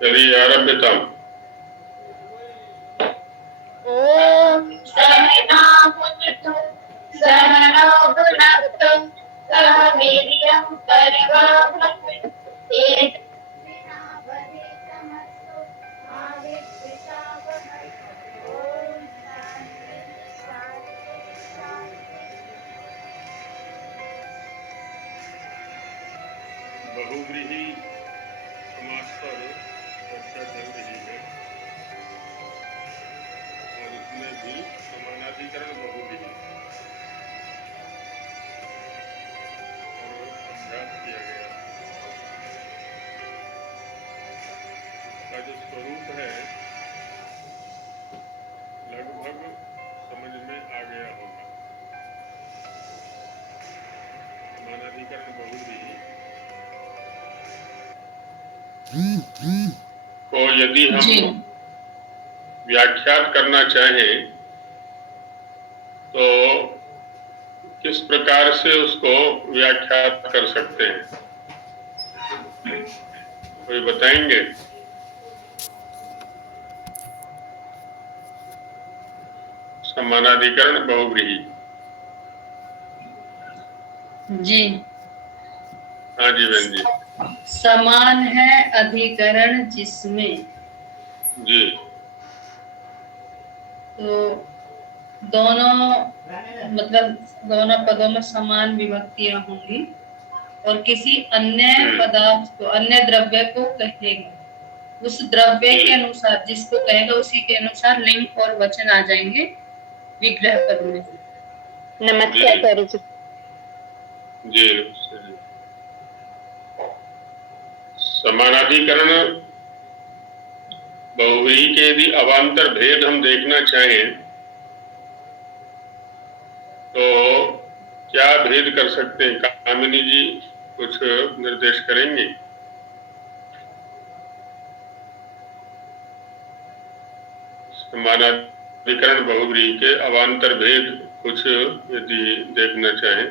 चलिए आरभ्यताम। ओम सहना भुनक्तु सहनौ भुनक्तु सह वीर्यं करवावहै तेजस्विनावधीतमस्तु मा विद्विषावहै। ओम शांति शांति शांति। बहुव्रीहि समास पर चर्चा चल रही है और इसमें भी समानाधिकरण बहुव्रीहि और अभ्यास किया गया। इसका जो स्वरूप है लगभग समझ में आ गया होगा। समानाधिकरण बहुव्रीहि तो यदि हम व्याख्यात करना चाहें तो किस प्रकार से उसको व्याख्यात कर सकते हैं, कोई बताएंगे? समानाधिकरण बहुव्रीहि। जी हाँ जी बहन जी। समान है अधिकरण जिसमें, जी तो दोनों मतलब दोनों पदों में समान विभक्तियां होंगी और किसी अन्य पदार्थ को, अन्य द्रव्य को कहेगा, उस द्रव्य के अनुसार जिसको कहेगा उसी के अनुसार लिंग और वचन आ जाएंगे विग्रह पद में। नमस्कार सर जी। जी समानाधिकरण बहुव्रीहि के यदि अवान्तर भेद हम देखना चाहें तो क्या भेद कर सकते हैं? कामिनी जी कुछ निर्देश करेंगे? समानाधिकरण बहुव्रीहि के अवान्तर भेद कुछ यदि देखना चाहें।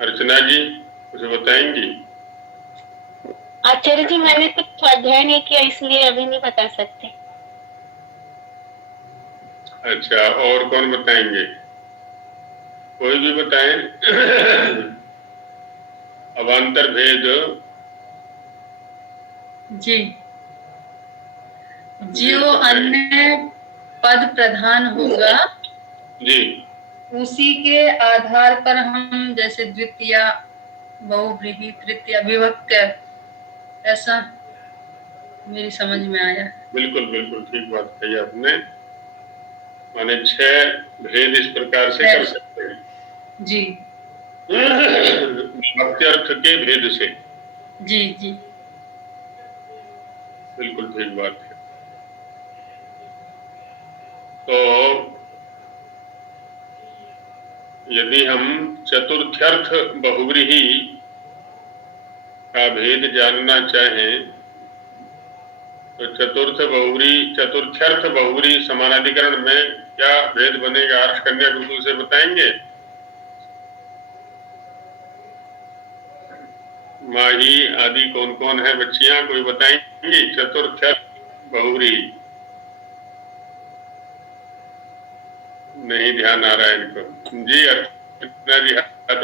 अर्चना जी कुछ बताएंगी? आचार्य जी मैंने कुछ अध्ययन नहीं किया इसलिए अभी नहीं बता सकते। अच्छा, और कौन बताएंगे? कोई भी बताएं। अवान्तर भेद। जी जो अन्य पद प्रधान होगा जी उसी के आधार पर हम जैसे द्वितीय, बहुव्रीहि, तृतीय, विभक्त, ऐसा मेरी समझ में आया। बिल्कुल बिल्कुल ठीक बात कही आपने। माने 6 भेद इस प्रकार से कर सकते हैं। जी अर्थ के भेद से। जी जी बिल्कुल ठीक बात है। तो यदि हम चतुर्थ्यर्थ बहुव्रीहि का भेद जानना चाहें तो चतुर्थ्यर्थ बहुव्रीहि समानाधिकरण में क्या भेद बनेगा? आर्ष कन्या बिल्कुल से बताएंगे। माही आदि कौन कौन है बच्चियां, कोई बताएंगी? चतुर्थ्यर्थ बहुव्रीहि नहीं ध्यान आ रहा है इनको। जी अर्चना जी।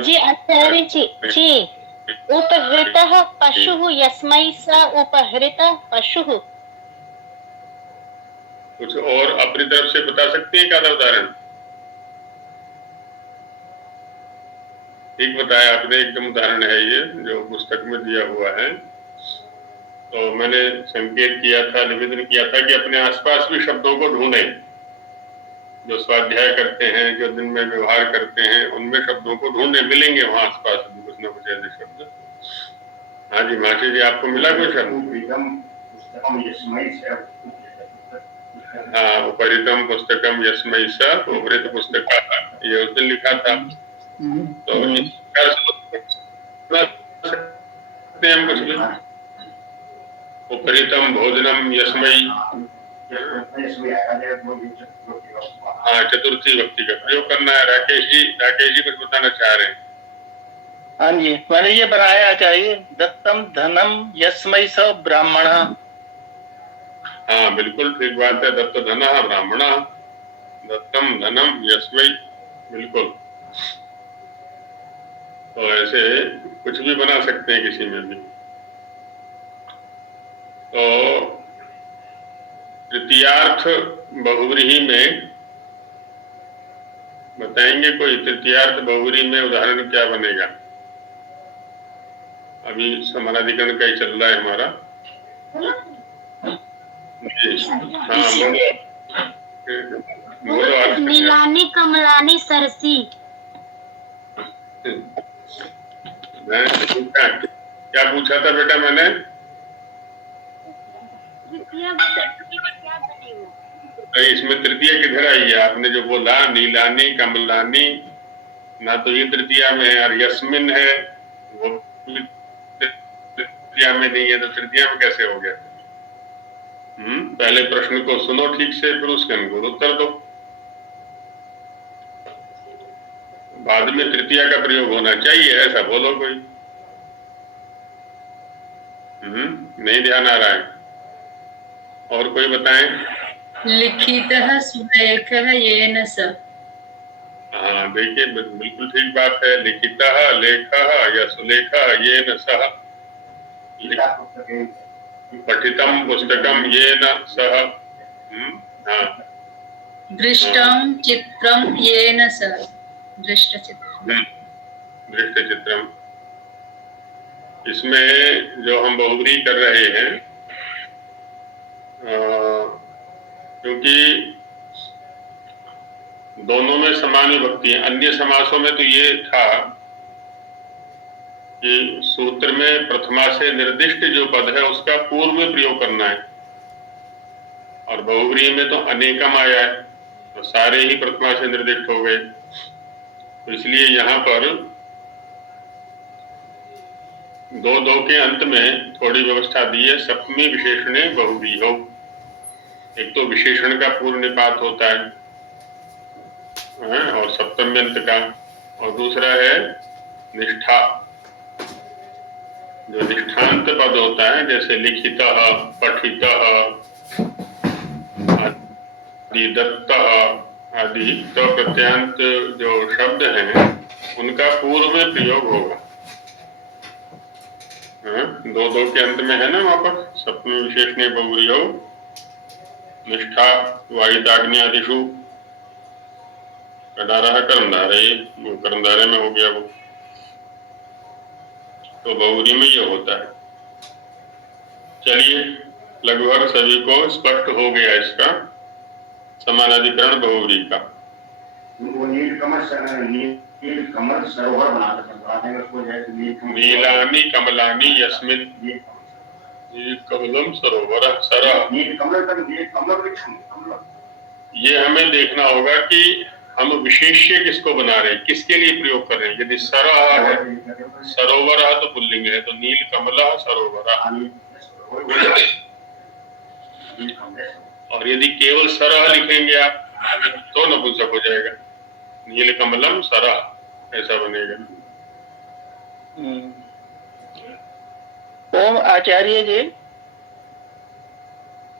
जी आचार्य जी जी उपहृतः पशुः यस्मै स उपहृतः पशुः। कुछ और अपनी तरफ से बता सकते हैं? क्या उदाहरण? ठीक बताया आपने, एकदम उदाहरण है ये जो पुस्तक में दिया हुआ है। तो मैंने संकेत किया था, निवेदन किया था कि अपने आसपास भी शब्दों को ढूंढें। जो स्वाध्याय करते हैं, जो दिन में व्यवहार करते हैं, उनमें शब्दों को ढूंढे, मिलेंगे वहां आसपास भी कुछ न कुछ ऐसे शब्द। हाँ जी मासी जी, आपको मिला कुछ शब्द? हाँ, उपरितम पुस्तकम यस्मै स उपहृत पुस्तकः, ये उस दिन लिखा था। तो इस प्रकार से हम कुछ भी उपहृतम भोजनम यस्मै, हाँ चतुर्थी व्यक्ति का प्रयोग करना है। राकेश जी कुछ बताना चाह रहे हैं? हाँ जी, मैंने ये बनाया चाहिए, दत्तम धनम यस्मै स ब्राह्मण। हाँ बिल्कुल ठीक बात है, दत्त धनः ब्राह्मणः, दत्तम धनम यस्मै, बिल्कुल। तो ऐसे कुछ भी बना सकते हैं किसी में भी। तो तृतीयार्थ बहुव्रीहि में बताएंगे कोई? तृतीयार्थ बहुव्रीहि में उदाहरण क्या बनेगा? अभी समानाधिकरण का ही चल रहा है हमारा। हाँ बोलो। नीलानी कमलानी सरसी। क्या पूछा था बेटा मैंने? तृतीया क्या बनेगा? इसमें तृतीया किधर आई है? आपने जो बोला नीलानी कमलानी, ना तो ये तृतीया में है और यस्मिन है, वो तृतीया में नहीं है, तो तृतीया में कैसे हो गया? पहले प्रश्न को सुनो ठीक से, फिर उसके अनुकूल उत्तर दो। बाद में तृतीया का प्रयोग होना चाहिए, ऐसा बोलो कोई। नहीं ध्यान आ रहा है? और कोई बताएं? लिखितः सुलेखः येन स। हाँ देखिए, बिल्कुल ठीक बात है। लिखितः लेखः या सुलेखः येन सः, पठितम पुस्तकम येन सः। हाँ, दृष्टं चित्रं येन स। दृष्ट चित्रम। दृष्ट चित्रम। इसमें जो हम बहुव्रीहि कर रहे हैं, क्योंकि दोनों में समान विभक्ति है। अन्य समासों में तो ये था कि सूत्र में प्रथमा से निर्दिष्ट जो पद है उसका पूर्व में प्रयोग करना है, और बहुव्रीहि में तो अनेकम आया है, तो सारे ही प्रथमा से निर्दिष्ट हो गए। तो इसलिए यहाँ पर दो के अंत में थोड़ी व्यवस्था दी है। सप्तमी विशेषणे बहुव्रीहि हो। एक तो विशेषण का पूर्व निपात होता है और सप्तम्यंत का, और दूसरा है निष्ठा। जो निष्ठांत पद होता है, जैसे लिखितः, पठितः आदि, दत्तः आदि, तो प्रत्यांत जो शब्द हैं उनका पूर्व में प्रयोग होगा। दो के अंत में है ना वहां पर, सप्तमी विशेषणे बहुव्रीहि हो। निष्ठा वाहिताग्न्यादिषु, कडारः कर्मधारे, वो कर्मधारे में हो गया वो, तो बहुव्रीहि में ये होता है। चलिए, लगभग सभी को स्पष्ट हो गया इसका समानाधिकरण बहुव्रीहि का। नीलकमल सरोवर बनाते नीलानी कमलानी यस्मिन कमलम सरोवर सरः। ये हमें देखना होगा कि हम विशेष्य किसको बना रहे हैं, किसके लिए प्रयोग कर रहे हैं। यदि सरः है, सरोवर तो पुल्लिंग है, तो नील कमलः सरोवर। और यदि केवल सरः लिखेंगे आप तो नपुंसक हो जाएगा, नील कमलम सरः ऐसा बनेगा। ओम आचार्य जी।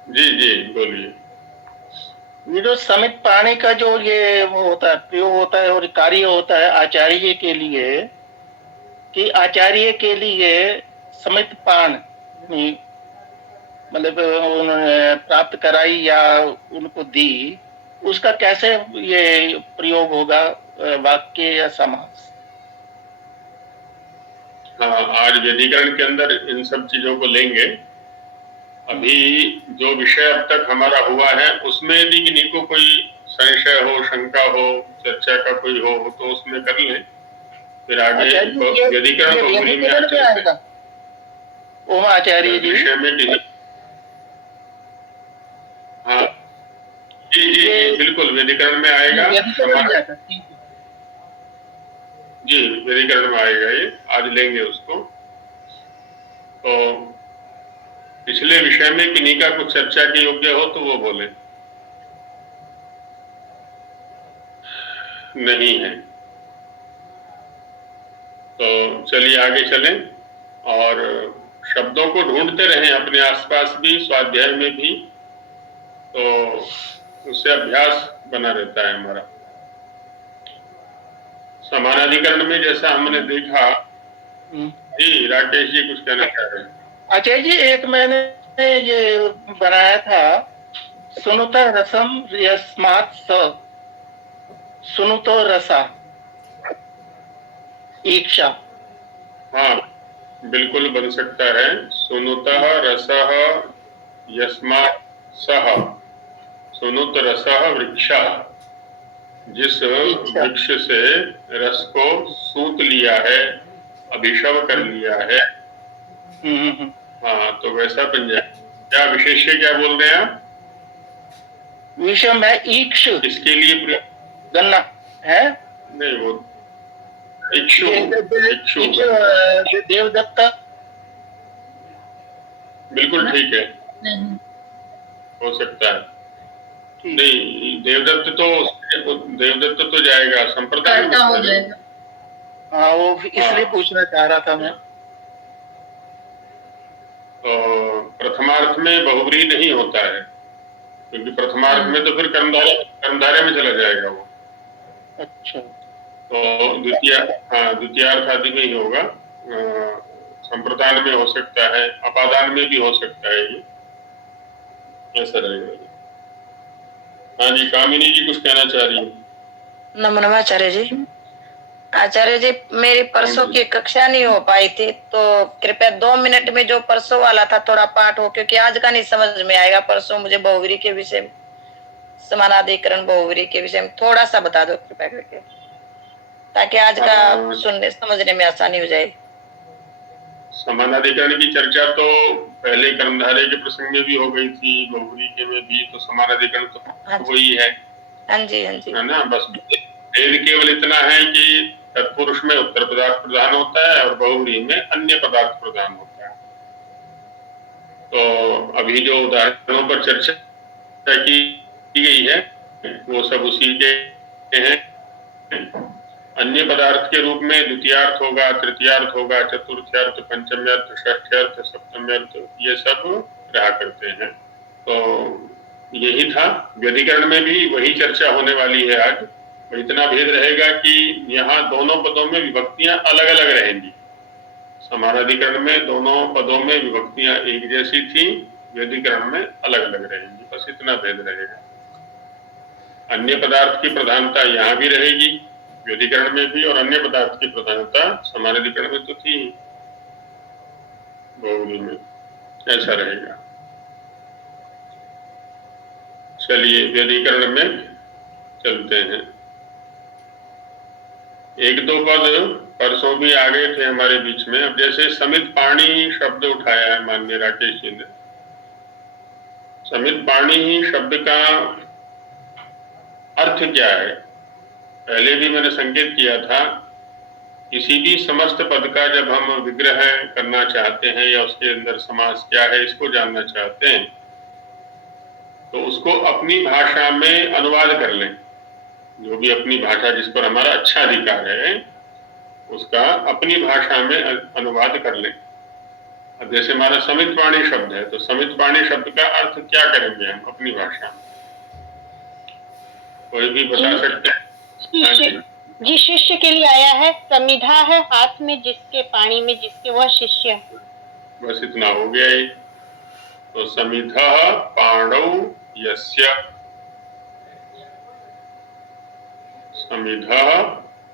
जी बोलिए। ये जो समित पाणी का जो ये वो होता है, प्रयोग होता है और कार्य होता है आचार्य के लिए, कि आचार्य के लिए समित पाण मतलब उन्होंने प्राप्त कराई या उनको दी, उसका कैसे ये प्रयोग होगा वाक्य या समास? हाँ, आज व्यधिकरण के अंदर इन सब चीजों को लेंगे। अभी जो विषय अब तक हमारा हुआ है उसमें भी किन्हीं को कोई संशय हो, शंका हो, चर्चा का कोई हो तो उसमें कर लें, फिर आगे व्यधिकरण बहुव्रीहि में आएगा। ओम आचार्य जी विषय में किन्हीं, हाँ जी बिल्कुल व्यधिकरण में आएगा। जी व्यधिकरण में आएगा, ये आज लेंगे उसको। तो पिछले विषय में किन्हीं का कुछ चर्चा के योग्य हो तो वो बोले। नहीं है तो चलिए आगे चलें और शब्दों को ढूंढते रहें अपने आसपास भी, स्वाध्याय में भी, तो उससे अभ्यास बना रहता है हमारा। समानाधिकरण में जैसा हमने देखा, जी राकेश जी कुछ कहना चाह रहे हैं। अजय जी, एक मैंने ये बनाया था, सुनुत रसम यस्मात् स, सुनुतो रसा ईक्षा। हाँ बिल्कुल बन सकता है। सुनुतः रसः यस्मात् सः, सुनुत रसः वृक्षः, जिस वृक्ष से रस को सूत लिया है, अभिशव कर लिया है। हाँ तो वैसा बन जाए। क्या विशेष्य क्या बोल रहे हैं आप? विषम है ईक्ष, इसके लिए गन्ना है नहीं, वो इक्षु देवदत्त। बिल्कुल ठीक है, नहीं, हो सकता है। नहीं, देवदत्त तो जाएगा, संप्रदाय कर्ता हो जाएगा। हाँ, वो इसलिए पूछना चाह रहा था मैं। तो प्रथमार्थ में बहुव्रीहि नहीं होता है, क्योंकि प्रथमार्थ में तो फिर कर्मधारय में चला जाएगा वो। अच्छा, तो द्वितीयार्थ आदि में ही होगा। संप्रदान में हो सकता है, अपादान में भी हो सकता है, ये ऐसा रहेगा। हाँ जी, कामिनी जी कुछ कहना चाह रही है। नमन आचार्य जी। आचार्य जी, मेरी परसों की कक्षा नहीं हो पाई थी, तो कृपया 2 मिनट में जो परसों वाला था थोड़ा पाठ हो, क्योंकि आज का नहीं समझ में आएगा। परसों मुझे बहुव्रीहि के विषय में, समानाधिकरण बहुव्रीहि के विषय में थोड़ा सा बता दो कृपया करके, ताकि आज का सुनने समझने में आसानी हो जाए। समानाधिकरण की चर्चा तो पहले कर्मधारय के प्रसंग में भी हो गई थी, बहुव्रीहि के में भी। तो समानाधिकरण तो वही है। हाँ जी, हाँ जी, है ना। बस भेद केवल इतना है कि तत्पुरुष में उत्तर पदार्थ प्रधान होता है और बहुव्रीहि में अन्य पदार्थ प्रधान होता है। तो अभी जो उदाहरणों पर चर्चा की गई है वो सब उसी के हैं। अन्य पदार्थ के रूप में द्वितीयार्थ होगा, तृतीयार्थ होगा, चतुर्थ्यार्थ, पंचम्यर्थ, षष्ठ्यर्थ, सप्तम्यर्थ, ये सब रहा करते हैं। तो यही था। व्यधिकरण में भी वही चर्चा होने वाली है आज। तो इतना भेद रहेगा कि यहाँ दोनों पदों में विभक्तियां अलग अलग रहेंगी। समानाधिकरण में दोनों पदों में विभक्तियां एक जैसी थी, व्यधिकरण में अलग अलग रहेंगी। बस इतना भेद रहेगा। अन्य पदार्थ की प्रधानता यहाँ भी रहेगी, व्यधिकरण में भी, और अन्य पदार्थ की प्रधानता समानाधिकरण में तो थी, बहुव्रीहि में। ऐसा रहेगा। चलिए व्यधिकरण में चलते हैं। एक दो पद परसों भी आ गए थे हमारे बीच में। अब जैसे समित पाणी शब्द उठाया है माननीय राकेश जी ने। समित पाणी शब्द का अर्थ क्या है? पहले भी मैंने संकेत किया था, किसी भी समस्त पद का जब हम विग्रह करना चाहते हैं या उसके अंदर समास क्या है इसको जानना चाहते हैं, तो उसको अपनी भाषा में अनुवाद कर लें। जो भी अपनी भाषा जिस पर हमारा अच्छा अधिकार है उसका अपनी भाषा में अनुवाद कर लें। अब जैसे हमारा समित पाणी शब्द है, तो समित पाणी शब्द का अर्थ क्या करेंगे हम अपनी भाषा में? कोई भी बता सकते हैं? जिस शिष्य के लिए आया है, समिधा है हाथ में जिसके, पानी में जिसके, वह शिष्य। बस इतना हो गया ही। तो समिधा पाणौ यस्य, समिधा,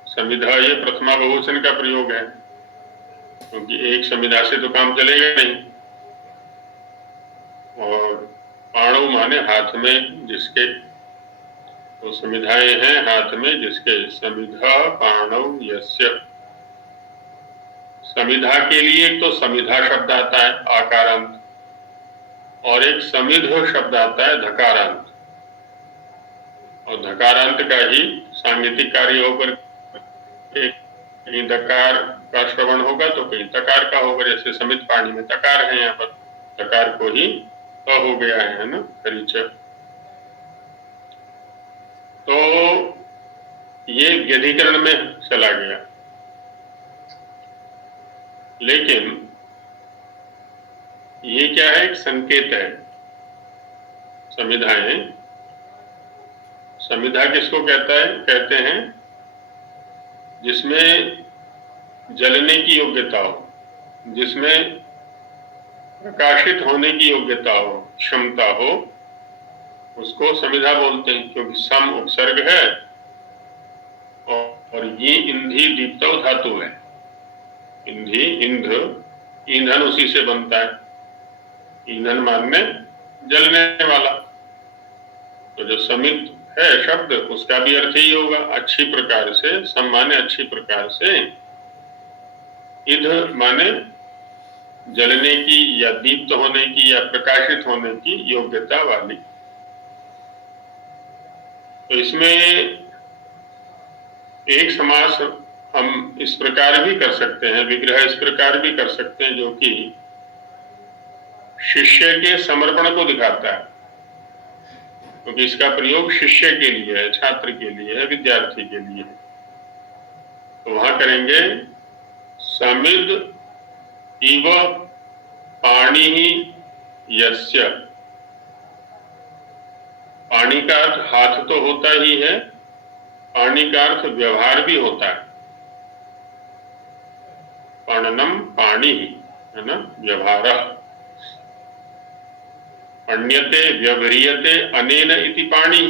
समिधा ये प्रथमा बहुवचन का प्रयोग है, क्योंकि एक समिधा से तो काम चलेगा नहीं। और पाणौ माने हाथ में जिसके, तो समिधाएं हैं हाथ में जिसके। समिधा पाणौ यस्य। समिधा के लिए एक तो समिधा शब्द आता है आकारांत, और एक समिध शब्द आता है धकारांत। और धकारांत का ही सांगीतिक कार्य होकर कहीं दकार का श्रवण होगा तो कहीं तकार का होगा। जैसे समित पाणी में तकार है, यहाँ पर तकार को ही तो हो गया है ना, खरीच। तो ये व्यधिकरण में चला गया। लेकिन ये क्या है, एक संकेत है। समिधाएं, समिधा किसको कहते हैं, जिसमें जलने की योग्यता हो, जिसमें प्रकाशित होने की योग्यता हो, क्षमता हो, उसको समिधा बोलते हैं। क्योंकि सम उपसर्ग है और ये ईंधी दीप्तव धातु है। ईंधी, इंद्र, ईंधन उसी से बनता है। ईंधन मानने जलने वाला। तो जो समित है शब्द, उसका भी अर्थ ही होगा अच्छी प्रकार से, सम माने अच्छी प्रकार से, ईंध माने जलने की या दीप्त होने की या प्रकाशित होने की योग्यता वाली। तो इसमें एक समास हम इस प्रकार भी कर सकते हैं, विग्रह इस प्रकार भी कर सकते हैं, जो कि शिष्य के समर्पण को दिखाता है। क्योंकि इसका प्रयोग शिष्य के लिए है, छात्र के लिए है, विद्यार्थी के लिए है। तो वहां करेंगे समिद इव पाणी यस्य। पानी का अर्थ हाथ तो होता ही है, पानी का अर्थ व्यवहार भी होता है। पाणनम पाणी है ना, व्यवहार। पण्यते व्यवह्रियते अनेन इति पाणी,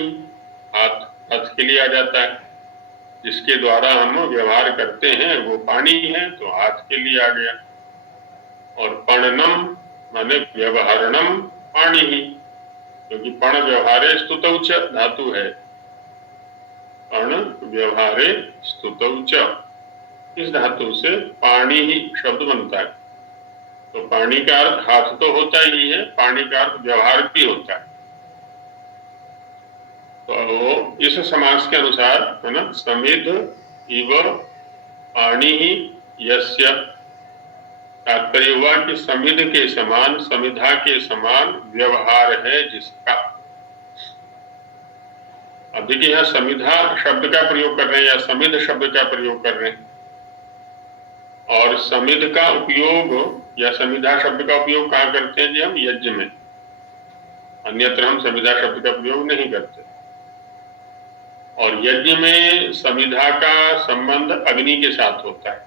हाथ के लिए आ जाता है। जिसके द्वारा हम व्यवहार करते हैं वो पानी है, तो हाथ के लिए आ गया। और पणनम माने व्यवहारणम पाणी ही, क्योंकि पण व्यवहारे स्तुतौ च धातु है। पण व्यवहारे स्तुतौ च, इस धातु से पाणी ही शब्द बनता है। तो पानी का अर्थ हाथ तो होता ही है, पानी का अर्थ व्यवहार भी होता है। तो इस समास के अनुसार है ना, समिध इव पाणी ही यस्य, तात्पर्य हुआ कि समिध के समान, समिधा के समान व्यवहार है जिसका। अब देखिए यहाँ समिधा शब्द का प्रयोग कर रहे हैं या समिध शब्द का प्रयोग कर रहे हैं। और समिध का उपयोग या समिधा शब्द का उपयोग कहाँ करते हैं जी? हम यज्ञ में, अन्यत्र हम समिधा शब्द का प्रयोग नहीं करते। और यज्ञ में समिधा का संबंध अग्नि के साथ होता है,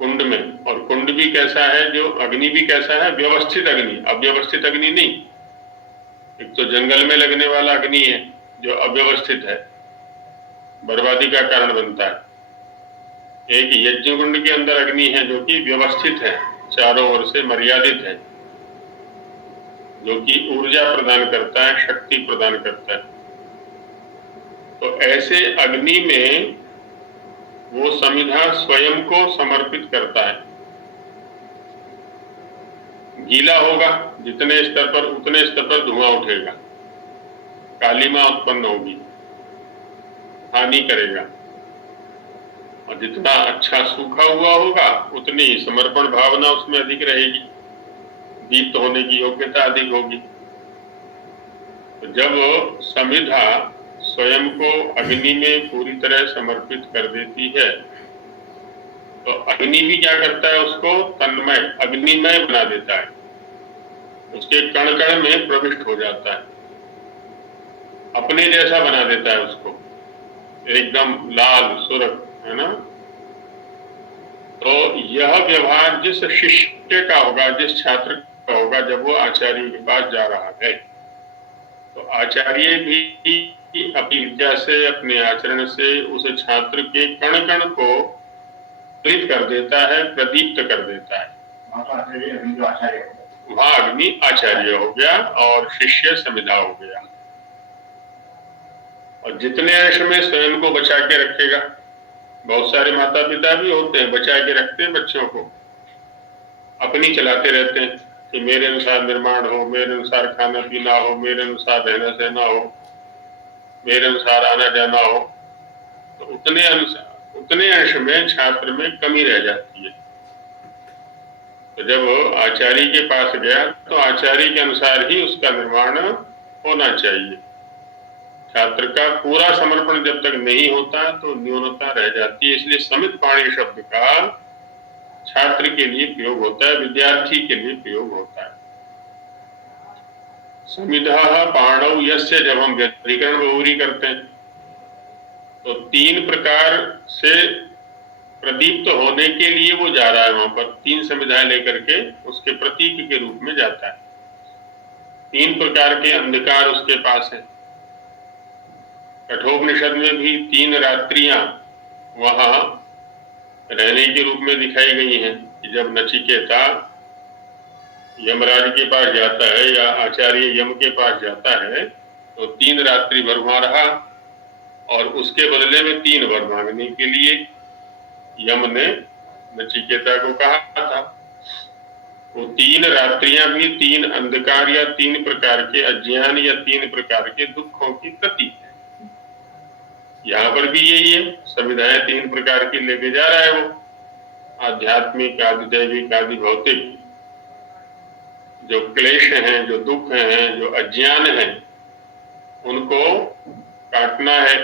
कुंड में। और कुंड भी कैसा है, जो अग्नि भी कैसा है, व्यवस्थित अग्नि, अव्यवस्थित अग्नि नहीं। एक तो जंगल में लगने वाला अग्नि है जो अव्यवस्थित है, बर्बादी का कारण बनता है। एक यज्ञ कुंड के अंदर अग्नि है जो कि व्यवस्थित है, चारों ओर से मर्यादित है, जो कि ऊर्जा प्रदान करता है, शक्ति प्रदान करता है। तो ऐसे अग्नि में वो समिधा स्वयं को समर्पित करता है। गीला होगा जितने स्तर पर, उतने स्तर पर धुआं उठेगा, कालिमा उत्पन्न होगी, हानि करेगा। और जितना अच्छा सूखा हुआ होगा उतनी समर्पण भावना उसमें अधिक रहेगी, दीप्त होने की योग्यता अधिक होगी। तो जब समिधा स्वयं को अग्नि में पूरी तरह समर्पित कर देती है, तो अग्नि भी क्या करता है, उसको तन्मय, अग्निमय बना देता है, उसके कण कण में प्रविष्ट हो जाता है, अपने जैसा बना देता है उसको, एकदम लाल सुर्ख, है ना। तो यह व्यवहार जिस शिष्य का होगा, जिस छात्र का होगा, जब वो आचार्य के पास जा रहा है, तो आचार्य भी अपनी विद्या से, अपने आचरण से उस छात्र के कण कण को प्रदीप्त कर देता है, प्रदीप्त कर देता है। वहां अग्नि आचार्य हो गया और शिष्य समिधा हो गया। और जितने अंश में स्वयं को बचा के रखेगा, बहुत सारे माता पिता भी होते हैं बचा के रखते हैं बच्चों को, अपनी चलाते रहते हैं कि मेरे अनुसार निर्माण हो, मेरे अनुसार खाना पीना हो, मेरे अनुसार रहना सहना हो, मेरे अनुसार आना जाना हो। तो उतने अंश में छात्र में कमी रह जाती है। तो जब आचार्य के पास गया तो आचार्य के अनुसार ही उसका निर्माण होना चाहिए। छात्र का पूरा समर्पण जब तक नहीं होता तो न्यूनता रह जाती है। इसलिए समित पाणी शब्द का छात्र के लिए प्रयोग होता है, विद्यार्थी के लिए प्रयोग होता है। समिधः पाणौ यस्य, जब हम व्यतिकरण बहुव्रीहि करते हैं तो 3 प्रकार से प्रदीप्त होने के लिए वो जा रहा है, वहां पर 3 समिधाएं लेकर के उसके प्रतीक के रूप में जाता है। 3 प्रकार के अंधकार उसके पास है। कठोपनिषद में भी 3 रात्रियां वहां रहने के रूप में दिखाई गई हैं कि जब नचिकेता यमराज के पास जाता है या आचार्य यम के पास जाता है तो 3 रात्रि भर वहां रहा और उसके बदले में 3 वर मांगने के लिए यम ने नचिकेता को कहा था। वो 3 रात्रियां भी 3 अंधकार या 3 प्रकार के अज्ञान या 3 प्रकार के दुखों की प्रतीक है। यहाँ पर भी यही है, समिधाएं 3 प्रकार की लेके जा रहा है वो, आध्यात्मिक, आदि दैविक, आदि भौतिक। जो क्लेश हैं, जो दुख हैं, जो अज्ञान हैं, उनको काटना है,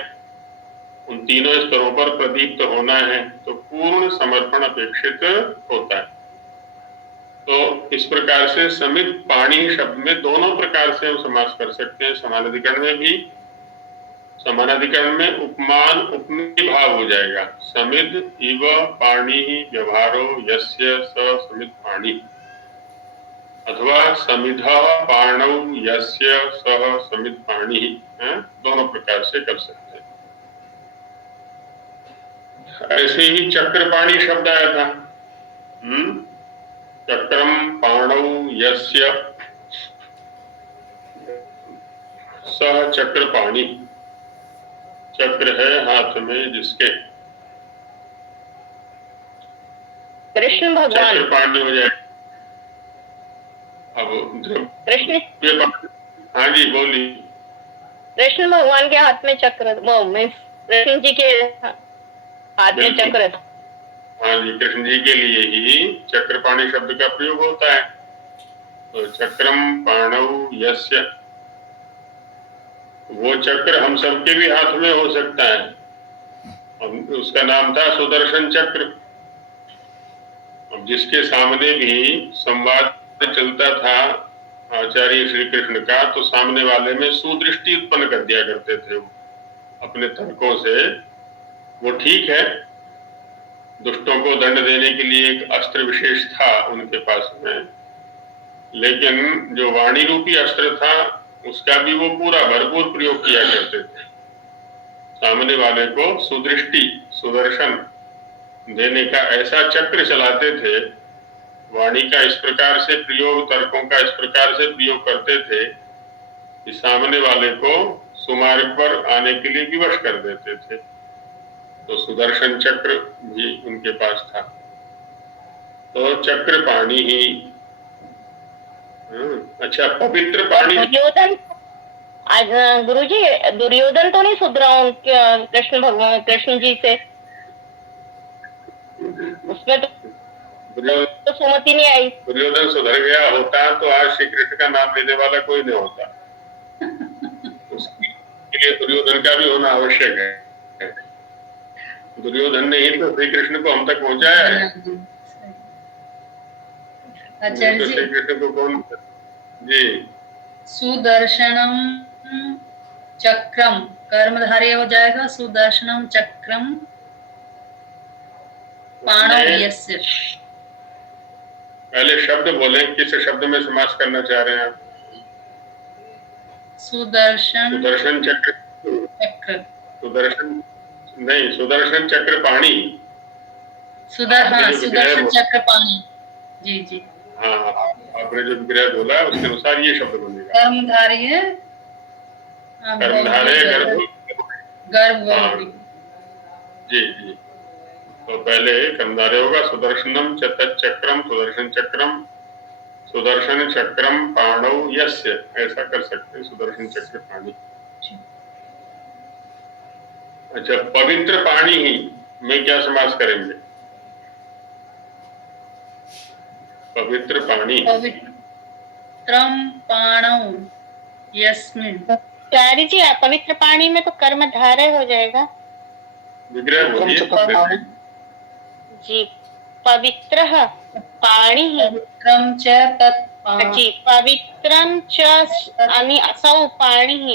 उन तीनों स्तरों पर प्रदीप्त होना है, तो पूर्ण समर्पण अपेक्षित होता है। तो इस प्रकार से समित पाणी शब्द में दोनों प्रकार से हम समास कर सकते हैं। समानाधिकरण में भी, समानाधिकरण में उपमान उपमेय भाव हो जाएगा। समिद इव पाणी व्यवहारो यस्य स समित पाणी, अथवा समिधः पाणौ यस्य सह समित पाणी, दोनों प्रकार से कर सकते हैं। ऐसे ही चक्रपाणी शब्द आया था। चक्रम पाणौ यस्य सह चक्रपाणी, चक्र है हाथ में जिसके, कृष्ण भगवान, चक्रपाणी हो जाए। अब कृष्ण, हाँ जी बोलिए। कृष्ण भगवान के हाथ में चक्र, वो मीन्स कृष्ण जी के हाथ में चक्र। हाँ जी, कृष्ण जी के लिए ही चक्रपाणी शब्द का प्रयोग होता है। तो चक्रम पाणौ यस्य, वो चक्र हम सबके भी हाथ में हो सकता है। उसका नाम था सुदर्शन चक्र। जिसके सामने भी संवाद चलता था आचार्य श्री कृष्ण का, तो सामने वाले में सुदृष्टि उत्पन्न कर दिया करते थे वो अपने तर्कों से। वो ठीक है, दुष्टों को दंड देने के लिए एक अस्त्र विशेष था उनके पास में, लेकिन जो वाणी रूपी अस्त्र था उसका भी वो पूरा भरपूर प्रयोग किया करते थे। सामने वाले को सुदृष्टि, सुदर्शन देने का ऐसा चक्र चलाते थे, वाणी का इस प्रकार से प्रयोग, तर्कों का इस प्रकार से प्रयोग करते थे कि सामने वाले को सुमार्ग पर आने के लिए विवश कर देते थे। तो सुदर्शन चक्र भी उनके पास था। तो चक्र पाणी ही। अच्छा, पवित्र पाणी। दुर्योधन, आज गुरुजी दुर्योधन तो नहीं सुधरा कृष्ण भगवान, कृष्ण जी से, उसमें तो सुमति नहीं आई। दुर्योधन सुधर गया होता तो आज श्री कृष्ण का नाम लेने वाला कोई नहीं होता। उसके लिए दुर्योधन का भी होना आवश्यक है। दुर्योधन ने ही तो श्री कृष्ण को हम तक पहुंचाया है। आचार्य तो श्री कृष्ण को कौन जी। सुदर्शनम चक्रम कर्मधारय हो जाएगा। सुदर्शनम चक्रम पाणौ यस्य। पहले शब्द बोले, किस शब्द में समास करना चाह रहे हैं आप? सुदर्शन चक्र, सुदर्शन नहीं, सुदर्शन चक्र पाणी, सुदर्शन चक्र पाणी। जी जी, हाँ, आपने जो विग्रह बोला उसके अनुसार ये शब्द बनेगा। कर्मधारय गर्भ। जी जी, तो पहले कर्मधारय होगा। सुदर्शनम चक्रम, सुदर्शन चक्रम, सुदर्शन चक्रम पाणौ यस्य, ऐसा कर सकते हैं, सुदर्शन चक्र पाणी। अच्छा, पवित्र पाणी ही में क्या समास करेंगे? पवित्र पाणी, पवित्रम पाणौ यस्मिन्। चारी जी, पवित्र पाणी में तो कर्मधारय हो जाएगा। विग्रह बोलिए जी। पवित्रः पाणिः पवित्रं च तत् जी पवित्रं च आणि असौ पाणिः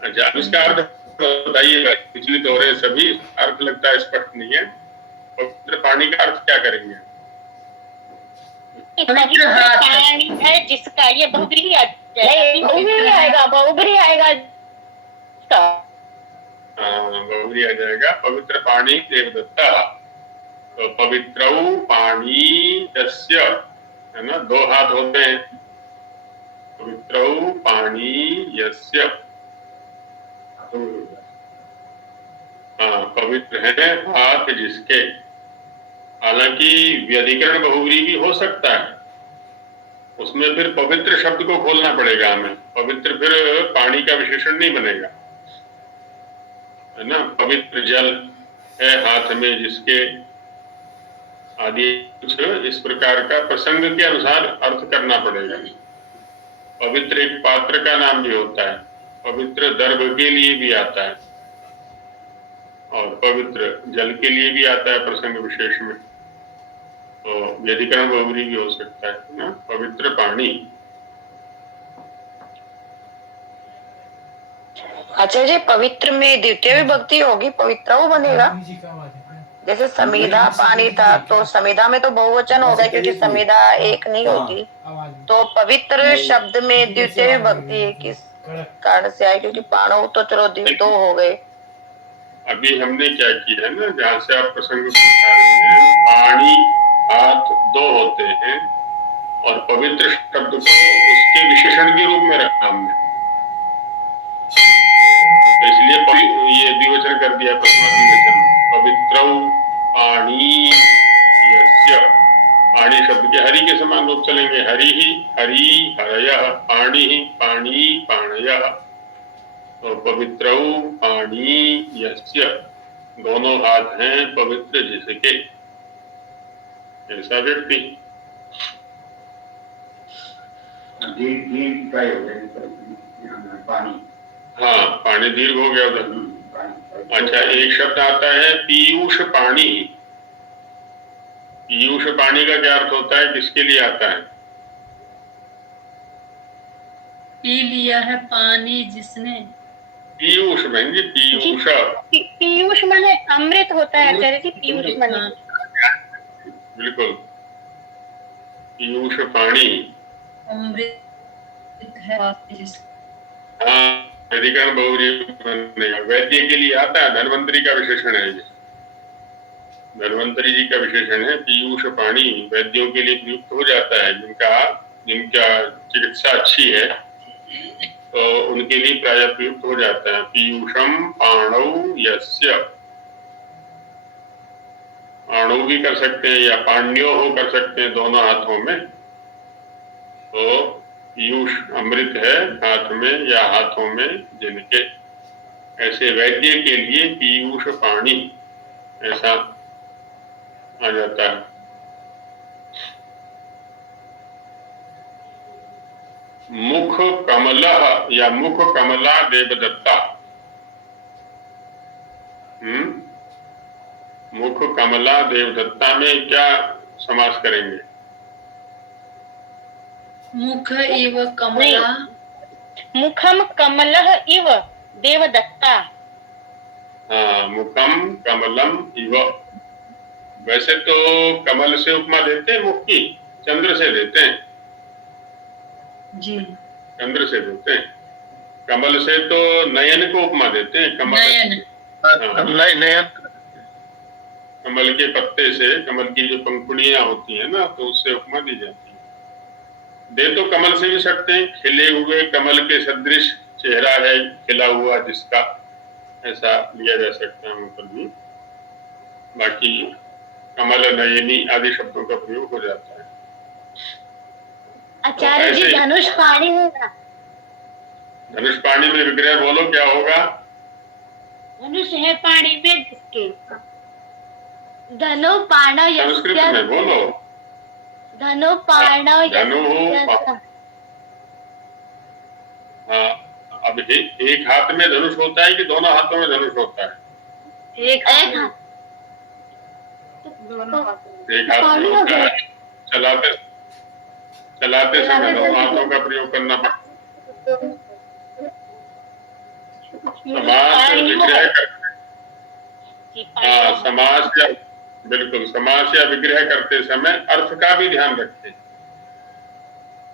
अच्छा, अब इसका अर्थ बताइएगा। पिछली दोहरे सभी अर्थ लगता है स्पष्ट नहीं है। पवित्र पानी का अर्थ क्या करेंगे? पवित्र हाथ। पानी है जिसका ये बहुब्रीहि आएगा बहुब्रीहि आएगा बहुब्री आ जाएगा। पवित्र पानी देवदत्ता, तो पवित्रौ पानी यस्य, है ना, दो हाथ होते हैं। पवित्रौ पानी यस्य, हाँ, पवित्र है हाथ जिसके। हालांकि व्यधिकरण बहुब्री भी हो सकता है, उसमें फिर पवित्र शब्द को खोलना पड़ेगा हमें। पवित्र फिर पानी का विशेषण नहीं बनेगा, है ना। पवित्र जल है हाथ में जिसके, आदि कुछ इस प्रकार का प्रसंग के अनुसार अर्थ करना पड़ेगा। पवित्र एक पात्र का नाम भी होता है, पवित्र दर्भ के लिए भी आता है, और पवित्र जल के लिए भी आता है प्रसंग विशेष में। तो व्यधिकरण बहुब्री भी हो सकता है ना। पवित्र पानी। अच्छा जी, पवित्र में द्वितीय विभक्ति होगी, पवित्र बनेगा। जैसे समिधा पानी था तो समिधा में तो बहुवचन होगा क्योंकि समिधा एक नहीं होती। तो पवित्र शब्द में द्वितीय विभक्ति किस कारण से आई? क्योंकि पाणव तो चलो दो हो गए। अभी हमने क्या किया है ना, जहाँ से आप प्रसंग बता रहे हैं, पानी हाथ दो होते हैं और पवित्र शब्द को उसके विशेषण के रूप में रखा हमने, इसलिए ये द्विवचन कर दिया, प्रथमा द्विवचन। पवित्रौ पानी यस्य, पानी शब्द के हरि के समान रूप चलेंगे। हरि ही हरि हरयः, पानी ही पानी पाणयः। तो पवित्रौ पानी यस्य, दोनों हाथ हैं पवित्र जिसके, ऐसा व्यक्ति। दीर्घ का ही हो गया पानी। हाँ, पानी दीर्घ हो गया उधर। अच्छा, एक शब्द आता है पीयूष पानी। पीयूष पानी का क्या अर्थ होता है, किसके लिए आता है? पी लिया है पानी जिसने। पीयूष बहन जी, पीयूष। पीयूष माने अमृत होता है आचार्य जी। पीयूष माने बिल्कुल, पीयूष पानी अमृत है हाँ, व्यधिकरण बहुब्री बनेगा। वैद्य के लिए आता है, धन्वंतरी का विशेषण है ये। धन्वंतरी जी का विशेषण है पीयूष पानी। वैद्यों के लिए प्रयुक्त हो जाता है, जिनका चिकित्सा अच्छी है तो उनके लिए प्राय प्रयुक्त हो जाता है। पीयूषम पाणौ यस्य, पाणौ भी कर सकते हैं या पाण्यो हो कर सकते हैं, दोनों हाथों में। तो पीयूष अमृत है हाथ में या हाथों में जिनके, ऐसे वैद्य के लिए पीयूष पानी ऐसा आ जाता है। मुख कमलः या मुख कमला देवदत्ता। मुख कमला देवदत्ता में क्या समास करेंगे? मुख इव कमला, मुखम कमलः इव देवदत्ता। हाँ, मुखम कमलम इव। वैसे तो कमल से उपमा देते हैं, मुख की चंद्र से देते हैं जी, चंद्र से देते हैं। कमल से तो नयन को उपमा देते हैं, कमल। नयन। नयन। कमल के पत्ते से, कमल की जो पंखुड़ियां होती है ना, तो उससे उपमा दी जाती है। दे तो कमल से भी सकते हैं, खिले हुए कमल के सदृश चेहरा है खिला हुआ जिसका, ऐसा लिया जा सकता है मुख भी। बाकी कमल नयनी आदि शब्दों का प्रयोग हो जाता है। आचार्य जी धनुष पाणी होगा। धनुष पानी में विग्रह बोलो क्या होगा? धनुष है पानी में जिसके। धनु पाण संस्कृत में बोलो। धनु पाण धनु। हाँ, अब एक हाथ में धनुष होता है कि दोनों हाथों में धनुष होता है? एक हाथ। एक हाथ से होता है, चलाते समय दोनों हाथों का प्रयोग करना पड़ता है। समास विग्रह समास या विग्रह करते समय अर्थ का भी ध्यान रखें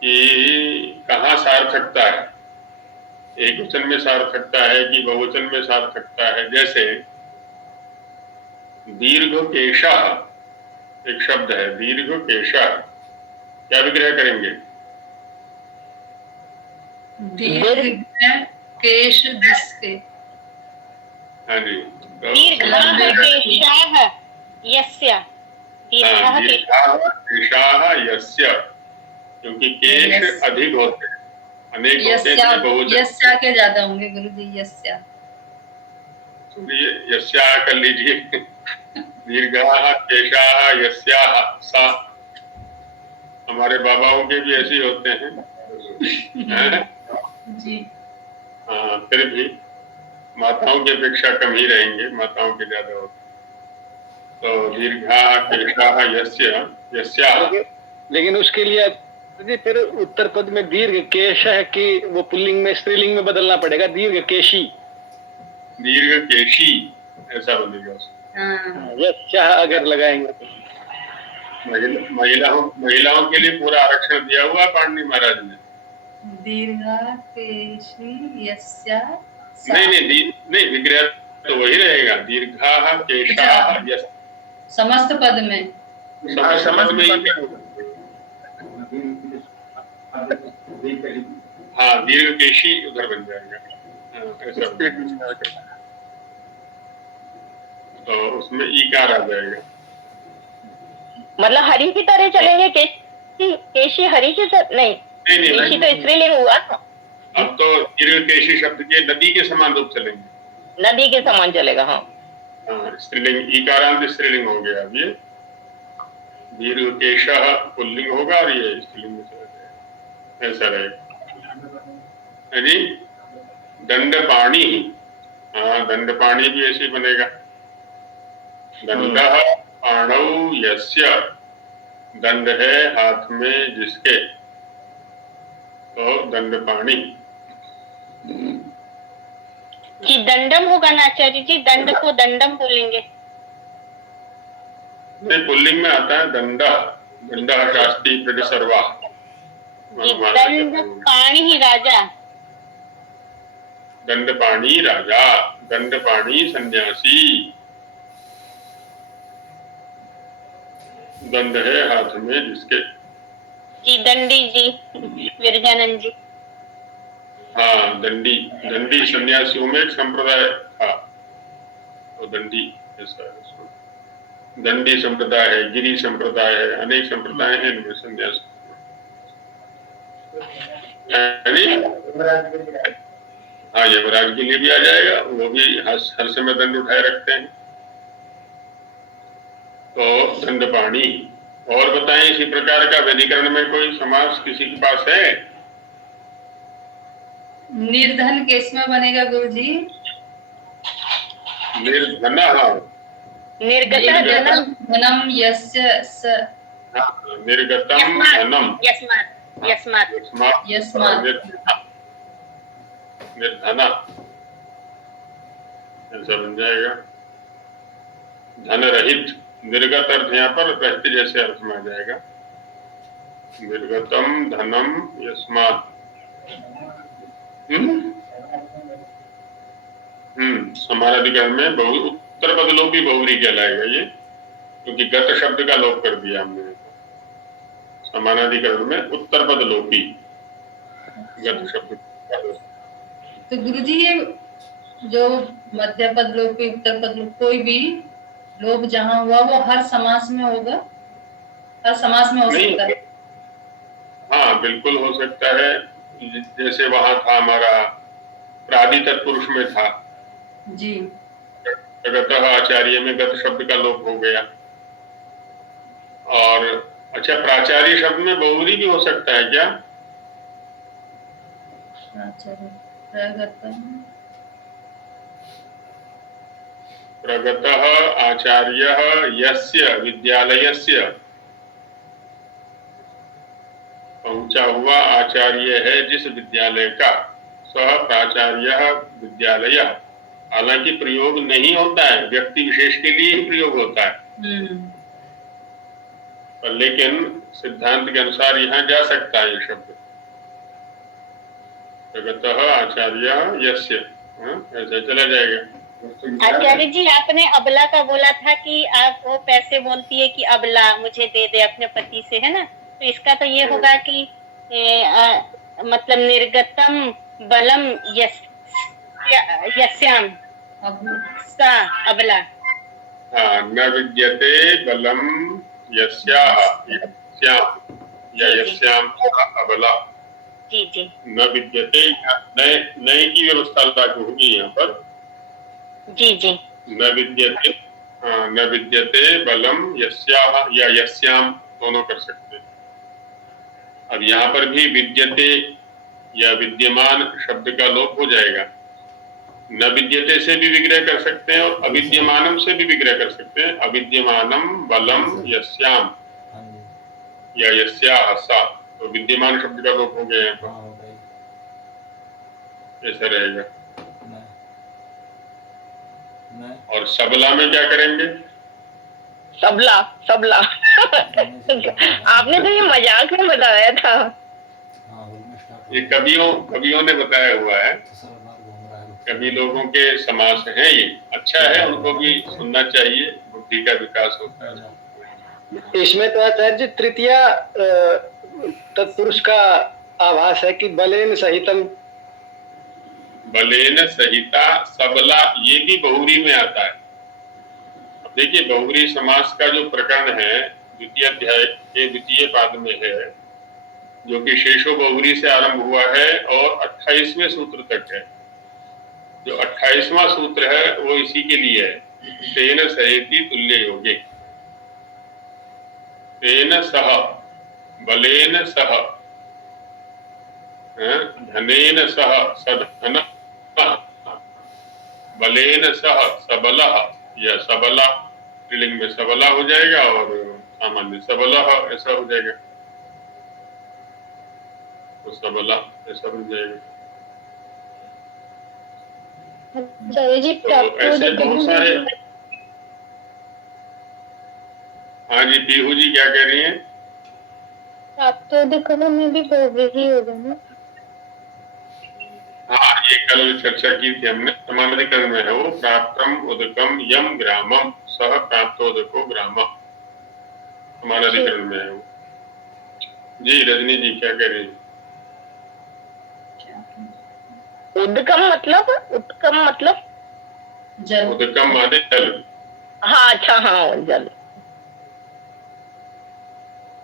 कि कहाँ सार्थकता है, एक वचन में सार्थकता है कि बहुवचन में सार्थकता है। जैसे दीर्घ केशः एक शब्द है, दीर्घ केशः, क्या विग्रह करेंगे? दीर्घ केश जिसके। हाँ जी, दीर्घः केशाः यस्य, दीर्घः केशाः यस्य, क्योंकि केश अधिक होते हैं, अनेक होते हैं, बहुत यस्या के ज्यादा होंगे गुरुजी, यस्या। चलिए यस्या कर लीजिए। दीर्घाः केशाः यस्याः, सा। हमारे बाबाओं के भी ऐसे होते हैं जी। हाँ, फिर भी माताओं की अपेक्षा कम ही रहेंगे, माताओं के ज्यादा होते। तो दीर्घाः केशाः यस्य यस्याः। लेकिन उसके लिए जी फिर उत्तर पद में दीर्घ केश है कि वो पुल्लिंग में स्त्रीलिंग में बदलना पड़ेगा, दीर्घ केशी, दीर्घ केशी ऐसा बनेगा। यस्याः अगर लगाएंगे तो महिलाओं के लिए पूरा आरक्षण दिया हुआ पाणिनि महाराज ने। दीर्घा केशी यस्या। नहीं, विग्रह तो वही रहेगा, दीर्घाः केशाः यस्य, समस्त पद में। समस्त में हाँ, दीर्घ केशी उधर बन जाएगा। ऐसा तो उसमें ईकार आ जाएगा। मतलब हरि की तरह चलेंगे, केशी हरि की तरह नहीं, केशी तो स्त्रीलिंग हुआ। अब तो दीर्घ केशी शब्द के नदी के समान रूप चलेंगे, नदी के समान चलेगा। हाँ, स्त्रीलिंग, ईकारांत स्त्रीलिंग हो गया। अब ये दीर्घ केशः पुल्लिंग होगा और ये स्त्रीलिंग में चला जाएगा, ऐसा रहेगा जी। दंडपाणि, हाँ, दंडपाणि भी ऐसे बनेगा। दंडः पाणौ यस्य, दंड है हाथ में जिसके, तो दंडपाणि। जी दंडम होगा ना आचार्य जी, दंड को दंडम बोलेंगे। पुल्लिंग में आता है दंडः, दंडः शास्त्री प्रतिसर्वा। दंडपाणि ही राजा, दंडपाणि राजा, दंडपाणि सन्यासी, दंड है हाथ में जिसके। जी दंडी जी, विरजानंद जी। हाँ, दंडी, दंडी सन्यासियों में एक संप्रदाय था, तो दंडी ऐसा है। दंडी संप्रदाय है, गिरी संप्रदाय है, अनेक संप्रदाय हैं इनमें सन्यास। हाँ, यमराज के लिए भी आ जाएगा, वो भी हर समय दंड उठाए रखते हैं। तो दंडपाणि। और बताएं इसी प्रकार का व्यधिकरण में कोई समास किसी के पास है? निर्धन केस में बनेगा गुरुजी। निर्धनः, निर्गतम धनम यस्य स। निर्गतम धनम यस्मात् निर्धना, ऐसा बन जाएगा। धन रहित, निर्गत अर्थ यहाँ पर रहते जैसे अर्थ में आ जाएगा। निर्गतम धनम यस्मात्। समानाधिकरण में उत्तर पद लोपी बहुव्रीहि कहलाएगा ये, क्योंकि गत शब्द का लोप कर दिया हमने। समानाधिकरण में उत्तर पद लोपी, गत शब्द का लोप। तो गुरुजी ये जो मध्य पद लोपी, उत्तर पद लोप, कोई भी लोप जहाँ हुआ वो हर समास में होगा, हर समास में हो सकता है। हाँ, बिल्कुल हो सकता है। जैसे वहां था हमारा प्रादि तत्पुरुष में था जी, गतः आचार्य में गत शब्द का लोप हो गया। और अच्छा, प्राचार्य शब्द में बहुव्रीहि भी हो सकता है क्या? प्रगतः आचार्यः यस्य विद्यालयस्य, पहुंचा हुआ आचार्य है जिस विद्यालय का, सह प्राचार्य विद्यालय। हालांकि प्रयोग नहीं होता है, व्यक्ति विशेष के लिए ही प्रयोग होता है, पर लेकिन सिद्धांत के अनुसार यहाँ जा सकता है ये शब्द, प्रगतः आचार्य यस्य, ऐसे चला जाएगा। आचार्य जी, आपने अबला का बोला था कि आप वो पैसे बोलती है कि अबला मुझे दे दे अपने पति से, है ना? तो इसका तो ये होगा कि मतलब निर्गतम बलम यस्याम सा अबला। हाँ, न विद्यते बलम यस्याः यस्याम या यस्याम सा अबला। जी जी। न विद्यते, नए की व्यवस्था लागू होगी यहाँ पर। जी जी। न विद्यते, हाँ, न विद्यते बलम यस्याः या यस्याम, दोनों कर सकते हैं। अब यहाँ पर भी विद्यते या विद्यमान शब्द का लोप हो जाएगा। न विद्यते से भी विग्रह कर सकते हैं और अविद्यमानम से भी विग्रह कर सकते हैं। अविद्यमानम बलम यस्याम या यस्याः सा, तो विद्यमान शब्द का लोप हो गया यहाँ पर, ऐसा रहेगा। और सबला में क्या करेंगे? सबला सबला आपने तो ये मजाक में बताया था। ये कवियों ने बताया हुआ है, कवि लोगों के समास हैं ये। अच्छा है, उनको भी सुनना चाहिए, बुद्धि का विकास होता है। इसमें तो आचार्य जी तृतीया तत्पुरुष का आभास है कि बलेन सहितम, बलेन सहिता सबला, ये भी बहुरी में आता है। अब देखिए, बहुरी समास का जो प्रकरण है द्वितीय अध्याय के द्वितीय पाद में है, जो कि शेषो बहुरी से आरंभ हुआ है और 28वें सूत्र तक है। जो 28वां सूत्र है वो इसी के लिए है, तेन सहेति तुल्य योगे। तेन सह, बलेन सह, धनेन सह सधन, बलेन सह सबलः, या सबला, स्त्रीलिंग में सबला हो जाएगा और सामान्य सबलः ऐसा हो जाएगा, तो सबला ऐसा हो जाएगा। जी, तो ऐसे बहुत सारे। हाँ जी, पीहू जी क्या कह रही हैं? प्राप्तोदकम में भी बहुव्रीहि होगा ना? हाँ, ये कल चर्चा की थी हमने, समानाधिकरण में है वो। प्राप्तम उदकम यम ग्रामम सह प्राप्तोदको ग्राम, समानाधिकरण में है वो। जी रजनी जी क्या कह रही हैं? उदकम मतलब, उत्कम मतलब जल। उदकम माने जल। हाँ अच्छा, हाँ जल।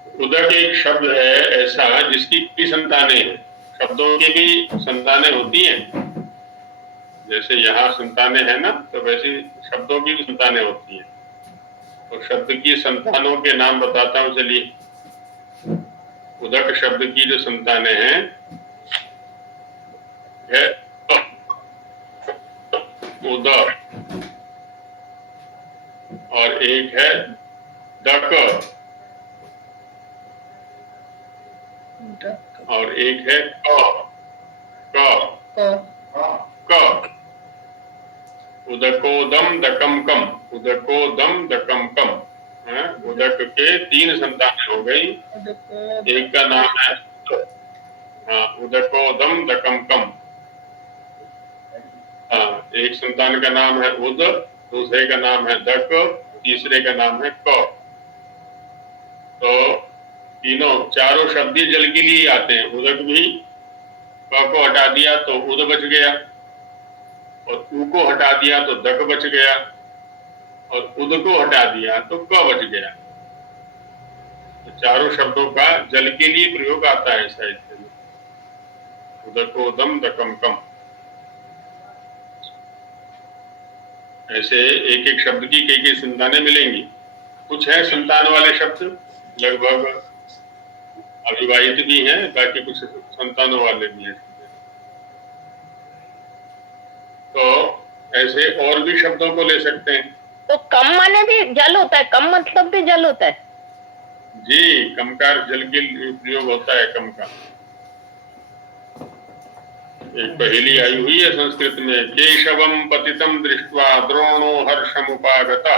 उदक एक शब्द है ऐसा जिसकी कई संतानें हैं। शब्दों की भी संतानें होती हैं, जैसे यहाँ संतानें हैं ना, तो वैसी शब्दों की भी संतानें होती हैं। और शब्द की संतानों के नाम बताता हूँ, चलिए। उदक शब्द की जो संतानें हैं है उदक, और एक है दक, और एक है क। उदकोदम दकम कम, उदकोदम दकम कम। उदक के 3 संतानें हो गई। एक का नाम है उदकोदम दकम कम। एक संतान का नाम है उद, दूसरे का नाम है दक, तीसरे का नाम है क। तो तीनों चारों शब्द ही जल के लिए आते हैं। उदक भी, क को हटा दिया तो उद बच गया, और उ को हटा दिया तो दक बच गया, और उद को हटा दिया तो क बच गया। तो चारों शब्दों का जल के लिए प्रयोग आता है साहित्य में। उदकोदम दकम कम। ऐसे एक एक शब्द की कई संतानें मिलेंगी। कुछ है संतान वाले शब्द, लगभग अविवाहित भी हैं, बाकी कुछ संतानों वाले भी हैं। तो ऐसे और भी शब्दों को ले सकते हैं। तो कम माने भी जल होता है, कम मतलब भी जल होता है। जी, कमकार जल के लिए प्रयोग होता है, कम का। एक पहेली आई हुई है संस्कृत में, केशवम पतितम दृष्ट्वा द्रोणो हर्षमुपागता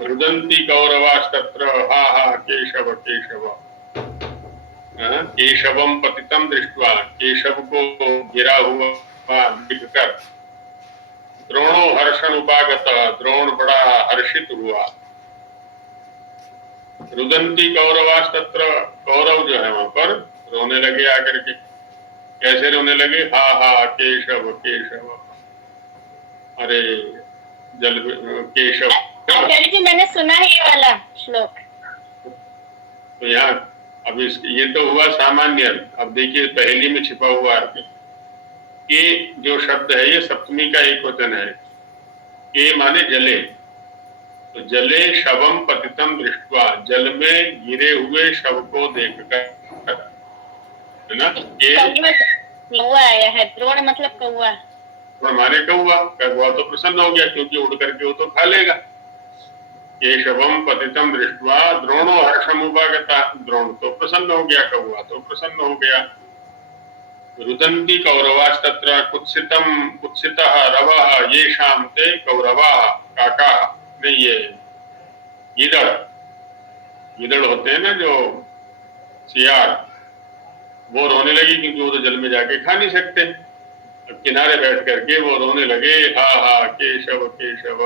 रुदन्ति कौरवास्तत्र हा हा केशव केशव। केशवम पतितम दृष्ट्वा, केशव को गिरा हुआ देखकर, द्रोणो हर्षण उपागत, द्रोण बड़ा हर्षित हुआ, रुदन्ति कौरवास्तत्र, कौरव जो है वहां पर रोने लगे आकर के। कैसे रोने लगे? हा हा केशव केशव, अरे जल केशव। आचार्य जी मैंने सुना है ये वाला श्लोक। तो यहाँ अब ये तो हुआ सामान्य। अब देखिए पहेली में छिपा हुआ अर्थ, के जो शब्द है ये सप्तमी का एक वचन है। के माने जले, तो जले शवम पतितम दृष्ट्वा, जल में गिरे हुए शव को देखकर, है ना। कौवा आया है, द्रोण मतलब कौवा। माने कौवा, कौवा तो प्रसन्न हो गया क्योंकि उड़ करके वो तो खा लेगा। केशवम पतितम दृष्ट्वा द्रोणो हर्षमुपागता, द्रोण तो प्रसन्न हो गया, कौवा तो प्रसन्न हो गया। रुदन्ति कौरवास्तत्र कुत्सितम कुत्सितः रवः येषां ते कौरवाः काका। नहीं, ये गीदड़ होते हैं ना जो सियार, वो रोने लगी क्योंकि वो तो जल में जाके खा नहीं सकते। अब किनारे बैठ करके वो रोने लगे, हा हा केशव केशव,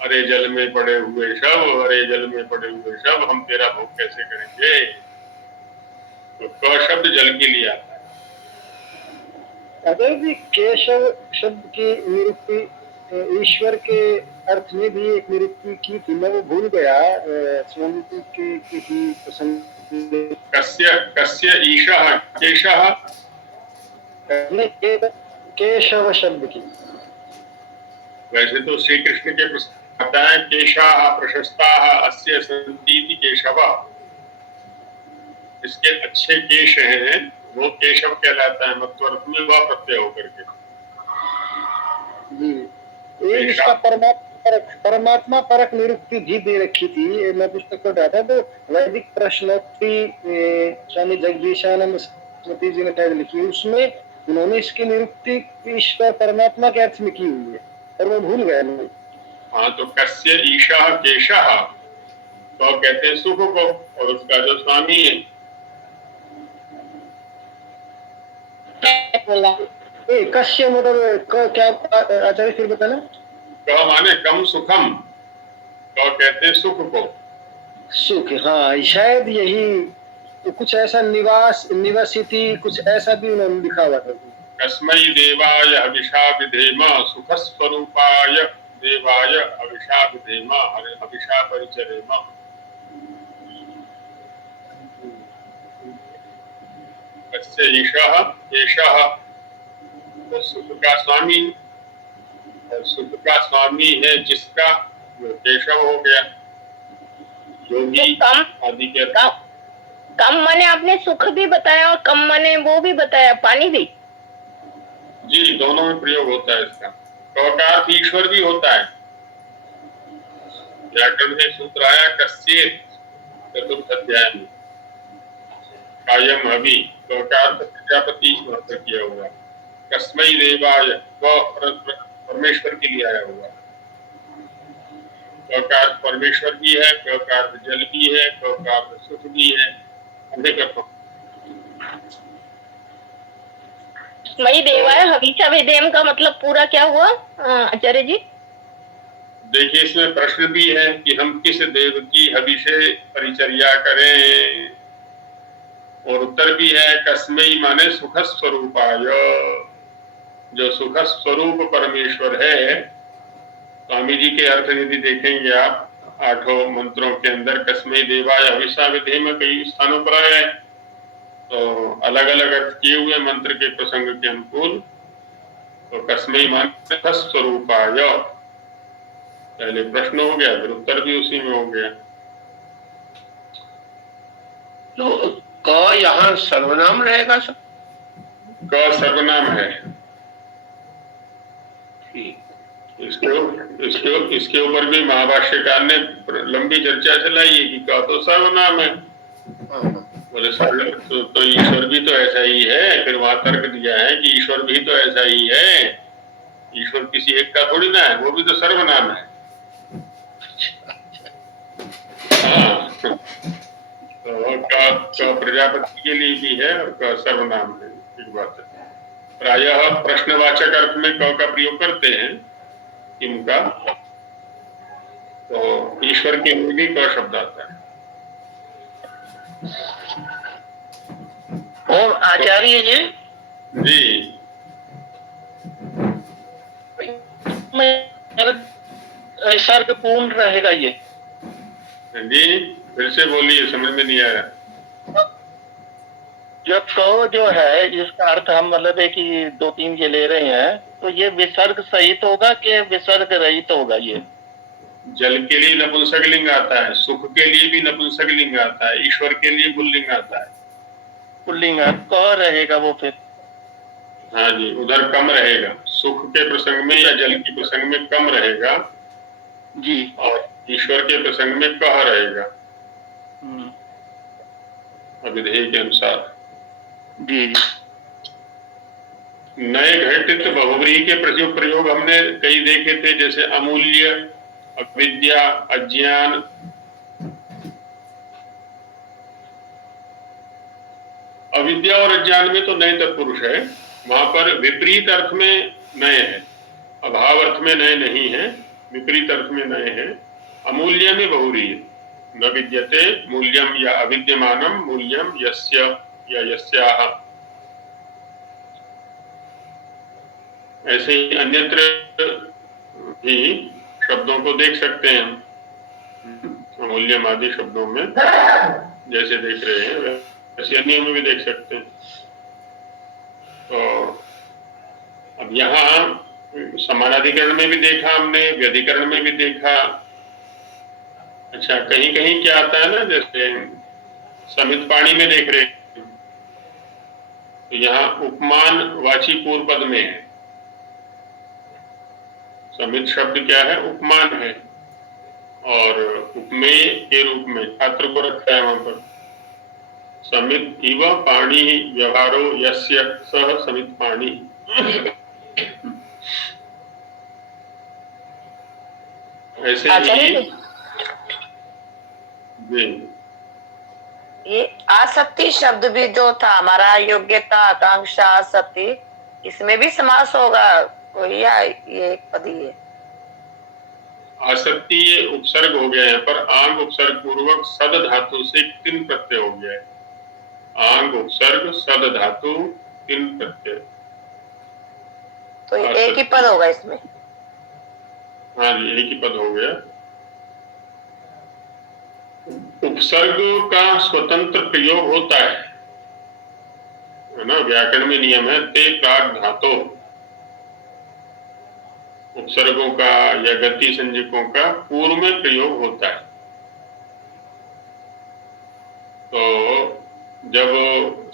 अरे जल में पड़े हुए शव, अरे जल में पड़े हुए शव, हम तेरा भोग कैसे करेंगे। तो क शब्द जल के लिए आता है। अगर भी केशव शब्द की निरुक्ति ईश्वर के अर्थ में भी एक निरुक्ति की थी, मैं वो भूल गया, स्वामी जी के किसी प्रसंग। कस्य ईशः केशः, केशव शब्द की। वैसे तो श्री कृष्ण के आता है, केशाः प्रशस्ताः अस्य सन्तीति केशव, इसके अच्छे केश हैं वो केशव कहलाता है, मत्वर्थ में वह प्रत्यय होकर के। जी, एक इसका परमात्मा परक निरुक्ति भी दे रखी थी, मैं पुस्तक पढ़ रहा था, तो वैदिक प्रश्नोक्ति स्वामी जगदीशानंद सरस्वती जी ने शायद लिखी, उसमें उन्होंने इसकी निरुक्ति ईश्वर परमात्मा के अर्थ में की हुई है, और वो भूल गया मैं। हाँ, तो कस्य ईशः केशः, तो कहते हैं सुख को, और उसका जो स्वामी है। बोला कस्य मतलब क्या आचार्य फिर बताना। क माने कम सुखम, तो कहते हैं सुख को। सुख, हाँ शायद यही तो कुछ ऐसा निवासिति कुछ ऐसा भी उन्होंने लिखा हुआ था। कस्मै देवाय हविषा विधेम सुख स्वरूपाय देवाय हविषा विधेम हविषा परिचरेम। कस्य ईशः केशः, तो सुख का स्वामी, और सुख का स्वामी है जिसका, वो केशव हो गया। योगी आदि के कम माने आपने सुख भी बताया और कम माने वो भी बताया, पानी भी। जी, दोनों में प्रयोग होता है इसका। क का अर्थ ईश्वर भी होता है। व्याकरण में सूत्र आया कस्येत चतुर्थ अध्याय में, कायम हवि, क का अर्थ प्रजापति किया हुआ। कस्मै देवाय, परमेश्वर के लिए आया हुआ। क का अर्थ परमेश्वर भी है, क का अर्थ जल भी है, क का अर्थ सुख भी है। मई देवाय हविषा विधेम का मतलब पूरा क्या हुआ आचार्य जी? देखिए इसमें प्रश्न भी है कि हम किस देव की हविषे परिचर्या करें, और उत्तर भी है कस्मै माने सुख स्वरूपाय, जो सुख स्वरूप परमेश्वर है। स्वामी जी के अर्थ निधि देखेंगे आप, 8 मंत्रों के अंदर कस्मै देवाय हविषा विधेम कई स्थानों पर आया है, तो अलग अलग अर्थ किए हुए मंत्र के प्रसंग के अनुकूल। तो कस्मै माने सुख स्वरूपाय, पहले प्रश्न हो गया, फिर उत्तर भी उसी में हो गया। तो क यहाँ सर्वनाम रहेगा सर? क सर्वनाम है। ठीक। इसके ऊपर भी महाभाष्यकार ने लंबी चर्चा चलाई है कि क्या तो सर्वनाम है। बोले तो ईश्वर भी तो ऐसा ही है। फिर वहां तर्क दिया है कि ईश्वर भी तो ऐसा ही है, ईश्वर किसी एक का थोड़ी ना है, वो भी तो सर्वनाम है। हाँ, तो का प्रजापति के लिए भी है और का सर्वनाम है। एक बात है, प्रायः प्रश्नवाचक अर्थ में क का प्रयोग करते हैं किम का, तो ईश्वर के लिए भी क शब्द आता है। और आचार्य जी सर्ग पूर्ण रहेगा ये? जी फिर से बोलिए, समझ में नहीं आया। जब तो जो है इसका अर्थ हम मतलब है कि 2-3 ये ले रहे हैं, तो ये विसर्ग सहित होगा कि विसर्ग रहित होगा? ये जल के लिए नपुंसकलिंग आता है, सुख के लिए भी नपुंसकलिंग आता है, ईश्वर के लिए पुल्लिंग आता है। पुल्लिंग क रहेगा वो फिर? हाँ जी, उधर कम रहेगा, सुख के प्रसंग में या जल के प्रसंग में कम रहेगा जी, और ईश्वर के प्रसंग में कह रहेगा अभिधेय के अनुसार। जी। नए घटित बहुव्रीहि के प्रयोग हमने कई देखे थे, जैसे अमूल्य, अविद्या, अज्ञान। अविद्या और अज्ञान में तो नए तत्पुरुष है, वहां पर विपरीत अर्थ में नए है, अभाव अर्थ में नए नहीं है, विपरीत अर्थ में नए हैं। अमूल्य में बहुव्रीहि, न विद्यते मूल्यम या अविद्यमानम मूल्यम यस्य या यस्याः। ऐसे ही अन्यत्र भी शब्दों को देख सकते हैं हम, अमूल्यम आदि शब्दों में जैसे देख रहे हैं वैसे अन्य में भी देख सकते हैं। तो अब यहाँ समानाधिकरण में भी देखा हमने, व्यधिकरण में भी देखा। अच्छा, कहीं कहीं क्या आता है ना, जैसे समित पाणी में देख रहे हैं, तो यहाँ उपमान वाची पूर्व पद में है। समित शब्द क्या है? उपमान है, और उपमेय के रूप में छात्र को रखा है वहां पर। समित इव पाणी व्यवहारो यस्य सह समित पाणी। ऐसे ही ये आसक्ति शब्द भी जो था हमारा, योग्यता, आकांक्षा, आसक्ति, इसमें भी समास होगा कोई या ये एक पद ही है? आसक्ति ये उपसर्ग हो गया है, पर आंग उपसर्ग पूर्वक सद धातु से तिन प्रत्यय हो गया है। आंग उपसर्ग सद धातु तिन प्रत्यय, तो एक ही पद होगा इसमें? हाँ जी, एक ही पद हो गया। उपसर्ग का स्वतंत्र प्रयोग होता है ना, व्याकरण में नियम है, ते प्राग धातो। उपसर्गों का या गति संज्ञकों का पूर्व में प्रयोग होता है। तो जब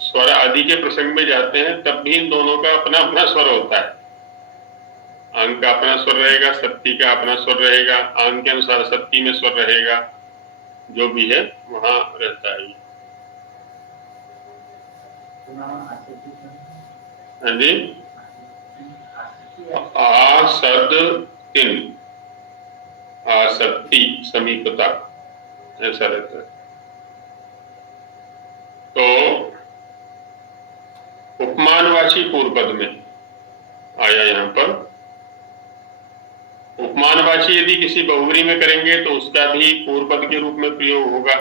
स्वर आदि के प्रसंग में जाते हैं तब भी इन दोनों का अपना अपना स्वर होता है। आंग का अपना स्वर रहेगा, सत्ती का अपना स्वर रहेगा, आंग के अनुसार सत्ती में स्वर रहेगा, जो भी है वहां रहता है। हाँ जी, आसद तिन, आसक्ति, समीपता, ऐसा रहता है। तो उपमानवाची पूर्व पद में आया यहाँ पर। उपमानवाची यदि किसी बहुव्रीहि में करेंगे तो उसका भी पूर्व पद के रूप में प्रयोग होगा।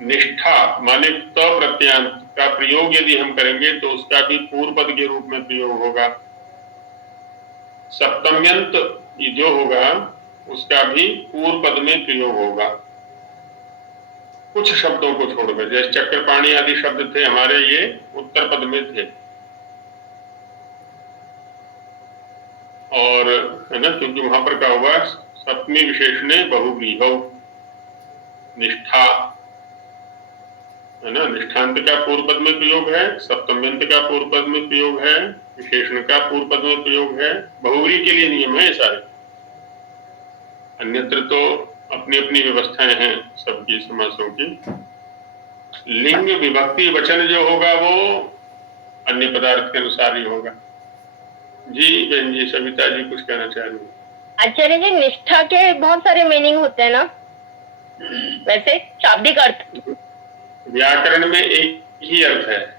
निष्ठा माने त प्रत्यांत का प्रयोग यदि हम करेंगे तो उसका भी पूर्व पद के रूप में प्रयोग होगा। सप्तम्यंत जो होगा उसका भी पूर्व पद में प्रयोग होगा, कुछ शब्दों को छोड़कर। जैसे चक्रपाणी आदि शब्द थे हमारे, ये उत्तर पद में थे, और है ना, क्योंकि वहां पर क्या हुआ, सप्तमी विशेषणे बहुव्रीहौ, निष्ठा है ना, निष्ठांत का पूर्व पद में प्रयोग है, सप्तम्यंत का पूर्व पद में प्रयोग है, विशेषण का पूर्व पद में प्रयोग है। बहुव्रीहि के लिए नियम है ये सारे, अन्यत्र तो अपनी अपनी व्यवस्थाएं हैं सबकी समासों की। लिंग विभक्ति वचन जो होगा वो अन्य पदार्थ के अनुसार ही होगा। जी बहन जी, सविता जी कुछ कहना चाह रही हैं। आचार्य जी, निष्ठा के बहुत सारे मीनिंग होते हैं ना, वैसे शाब्दिक अर्थ? व्याकरण में एक ही अर्थ है।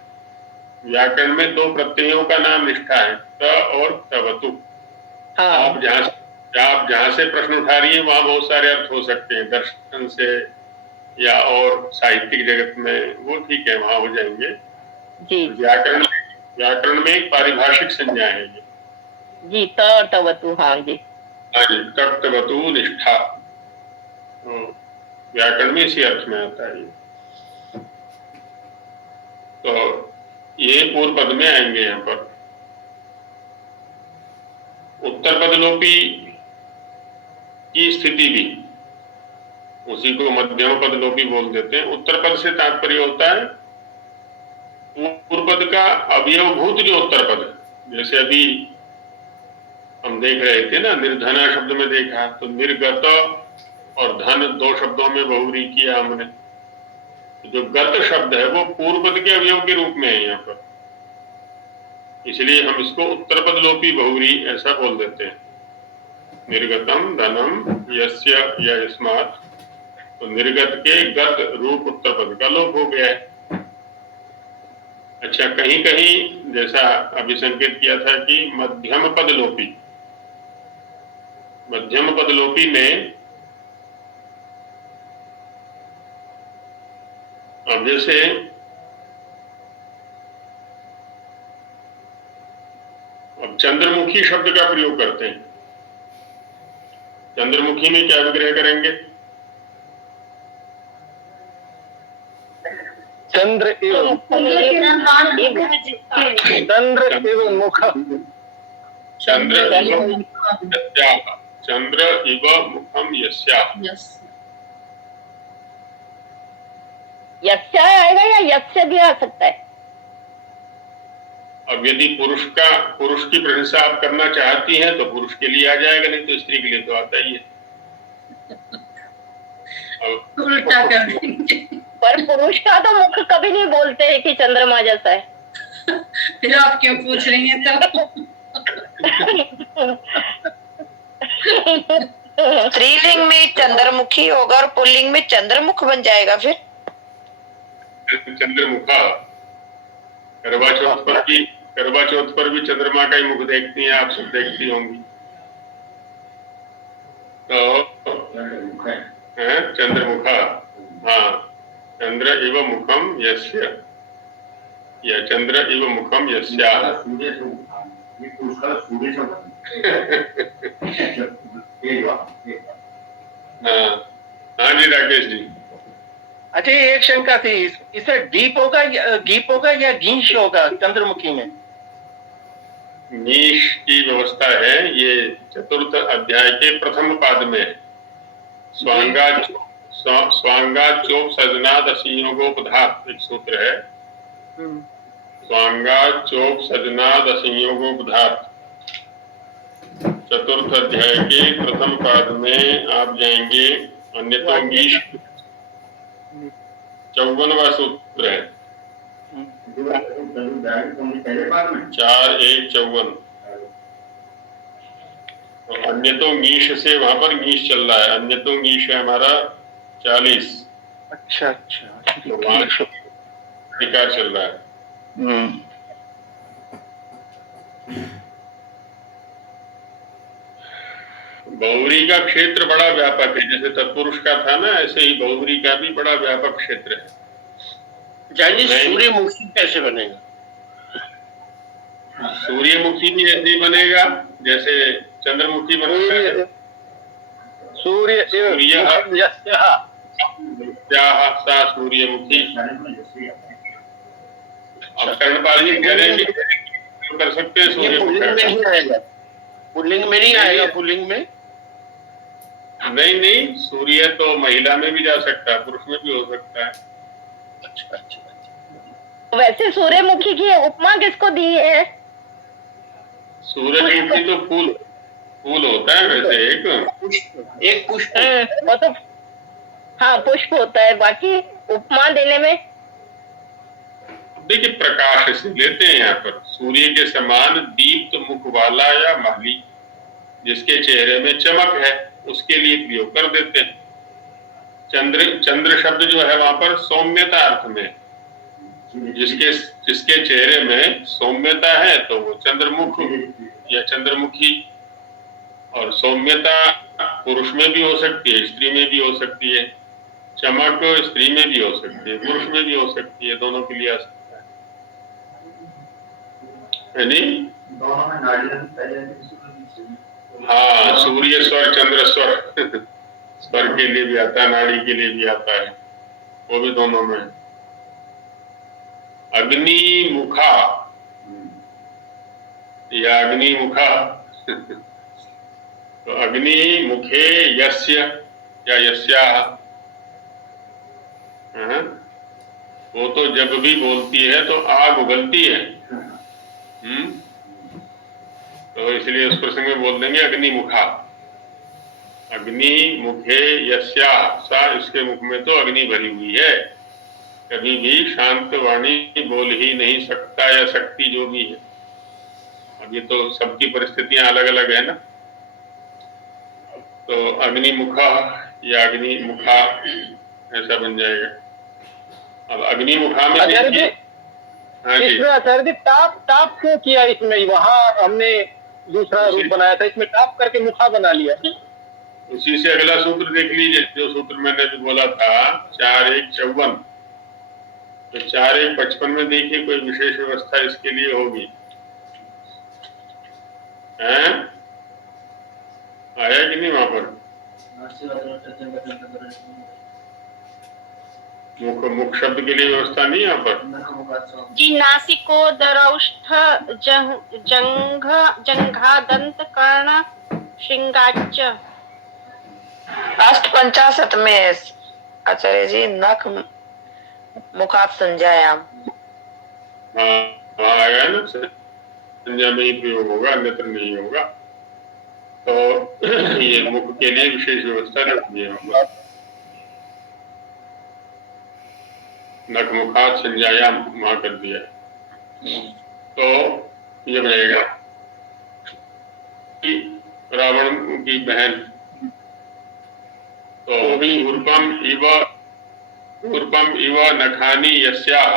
व्याकरण में दो प्रत्ययों का नाम निष्ठा है, त और तवतु। आप जहाँ से प्रश्न उठा रही है वहां बहुत सारे अर्थ हो सकते हैं, दर्शन से या और साहित्यिक जगत में, वो ठीक है, वहां हो जाएंगे जी। व्याकरण में एक पारिभाषिक संज्ञा है ये जी, त और तवतु। हाँ जी, तवतु निष्ठा, तो व्याकरण में इसी अर्थ में आता है ये। तो ये पूर्व पद में आएंगे। यहाँ पर उत्तर पद लोपी की स्थिति भी, उसी को मध्यम पद लोपी बोल देते हैं। उत्तर पद से तात्पर्य होता है पूर्व पद का अवयवभूत जो उत्तर पद है। जैसे अभी हम देख रहे थे ना, निर्धना शब्द में देखा तो निर्गत और धन दो शब्दों में बहुव्रीहि किया हमने। जो गत शब्द है वो पूर्व पद के अवयव के रूप में है यहाँ पर, इसलिए हम इसको उत्तर पद लोपी बहुव्रीहि ऐसा बोल देते हैं। निर्गतम धनम यस्य या यस्मात्, तो निर्गत के गत रूप उत्तर पद का लोप हो गया है। अच्छा, कहीं कहीं जैसा अभी संकेत किया था कि मध्यम पद लोपी, मध्यम पद लोपी में अब जैसे अब चंद्रमुखी शब्द का प्रयोग करते हैं। चंद्रमुखी में क्या विग्रह करेंगे? चंद्र एवं मुखम, चंद्र इव मुखम यस्याः। यस्य आएगा या यस्य भी आ सकता है? अब यदि पुरुष की प्रशंसा आप करना चाहती हैं तो पुरुष के लिए आ जाएगा, नहीं तो स्त्री के लिए तो आता ही है। उल्टा कर देंगे। पर पुरुष का तो मुख कभी नहीं बोलते हैं कि चंद्रमा जैसा है। फिर आप क्यों पूछ रही हैं तो? स्त्रीलिंग में चंद्रमुखी होगा और पुल्लिंग में चंद्रमुख बन जाएगा। फिर चंद्रमुखा, करवा चौथ पर भी चंद्रमा का ही मुख देखती हैं, आप सब देखती होंगी। तो चंद्रमुखा, हाँ, चंद्र इव मुखम यस्य, या चंद्र इव मुखम यस्याः। हाँ जी राकेश जी। अच्छा, ये एक शंका थी, इसमें गीप होगा या गीश होगा चंद्रमुखी में? नीश की व्यवस्था है, ये चतुर्थ अध्याय के प्रथम पाद में है। स्वांगा चोप सजनाद असंयोगोपधात एक सूत्र है। स्वांगा चोप सजनाद असंयोगोपधात, चतुर्थ अध्याय के प्रथम पाद में आप जाएंगे। अन्यतो गीश 54वां सूत्र है, 4:1:54। तो अन्यतो गीश से वहां पर गीश चल रहा है, अन्यतो गीश है हमारा 40। अच्छा, तो वहां विकार चल रहा है। बहुव्रीहि का क्षेत्र बड़ा व्यापक है, जैसे तत्पुरुष का था ना, ऐसे ही बहुव्रीहि का भी बड़ा व्यापक क्षेत्र है। सूर्यमुखी कैसे बनेगा? सूर्यमुखी भी ऐसे ही बनेगा जैसे चंद्रमुखी बनता है। सूर्यमुखी। अब कर्णपाल जी कह रहे हैं कि कर सकते हैं सूर्यमुखी। पुल्लिंग में नहीं आएगा? पुल्लिंग में नहीं, सूर्य तो महिला में भी जा सकता है, पुरुष में भी हो सकता है। अच्छा। वैसे सूर्यमुखी की उपमा किसको दी है? सूरज की तो फूल फूल होता है वैसे एक पुष्प वो तो हाँ पुष्प होता है, बाकी उपमा देने में देखिए प्रकाश से लेते हैं यहाँ पर, सूर्य के समान दीप्त मुख वाला या माली जिसके चेहरे में चमक है उसके लिए प्रयोग कर देते हैं। चंद्र शब्द जो है वहां पर सौम्यता अर्थ में, जिसके चेहरे में सौम्यता है तो वो चंद्रमुख या चंद्रमुखी। और सौम्यता पुरुष में भी हो सकती है, स्त्री में भी हो सकती है। चमक स्त्री में भी हो सकती है, पुरुष में भी हो सकती है, दोनों के लिए आ सकता है नहीं? दोनों में नाड़ी पहले हाँ, सूर्य स्वर चंद्र स्वर स्वर के लिए भी आता है, नाड़ी के लिए भी आता है, वो भी दोनों में। अग्नि मुखा या अग्नि मुखा तो अग्नि मुखे यस्य या यस्याः, वो तो जब भी बोलती है तो आग उगलती है। तो इसलिए उस प्रसंग में बोल देंगे अग्नि मुखा। अग्नि मुखे यस्याः, सा इसके मुख में तो अग्नि भरी हुई है, कभी भी शांत वाणी बोल ही नहीं सकता या सकती जो भी है। अब ये तो सबकी परिस्थितियां अलग अलग है ना, तो अग्निमुखा या अग्निमुखा ऐसा बन जाएगा। अब अग्निमुखा में आचार्य जी, हाँ जी, इसमें आचार्य जी टाप क्यों किया इसमें? वहाँ हमने दूसरा रूप बनाया था, इसमें टाप करके मुखा बना लिया। उसी से अगला सूत्र देख लीजिए, जो सूत्र मैंने भी बोला था 4-1-54, तो 4-1-55 में देखिए कोई विशेष व्यवस्था इसके लिए होगी, हैं? आया कि नहीं वहां पर? मुख शब्द के लिए व्यवस्था नहीं यहाँ पर? जी, नासिको दरौष्ठ जंघादंत कर्ण श्रृंगाच। 850 में आचार्य जी नख मुखात संज्ञायाम। हाँ आया है ना, संज्ञा में ही प्रयोग होगा, अन्यत्र नहीं होगा। तो ये मुख के लिए विशेष व्यवस्था रखनी है, नख मुखात संज्ञायाम वहां कर दिया। तो ये रहेगा कि रावण की बहन तो ऊर्पम इव नखानी यस्याः,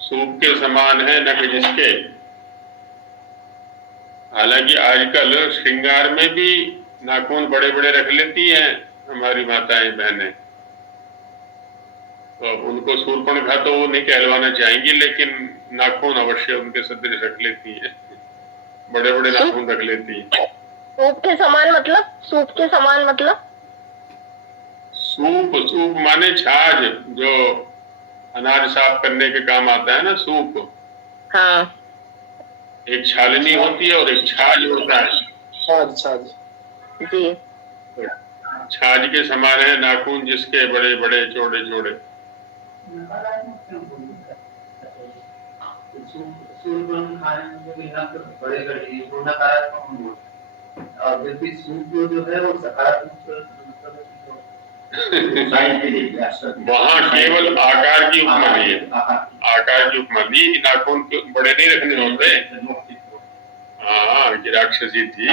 सूप के समान है नख जिसके। हालांकि आजकल श्रृंगार में भी नाखून बड़े बड़े रख लेती हैं हमारी माताएं बहनें, तो उनको शूर्पणखा तो वो नहीं कहलवाना चाहेंगी, लेकिन नाखून अवश्य उनके सदृश रख लेती है, बड़े बड़े नाखून रख लेती है। सूप के समान मतलब? सूप के समान मतलब? सूप माने छाछ, जो अनाज साफ करने के काम आता है ना, सूप। हाँ, एक छालनी होती है और एक छाछ होता है। जी। छाछ के समान है नाखून जिसके, बड़े बड़े चौड़े चौड़े। वहाँ केवल आकार की उपमा ली है, आकार की उपमा ली कि नाखून बड़े नहीं रखने होते। हाँ, कि राक्षसी थी।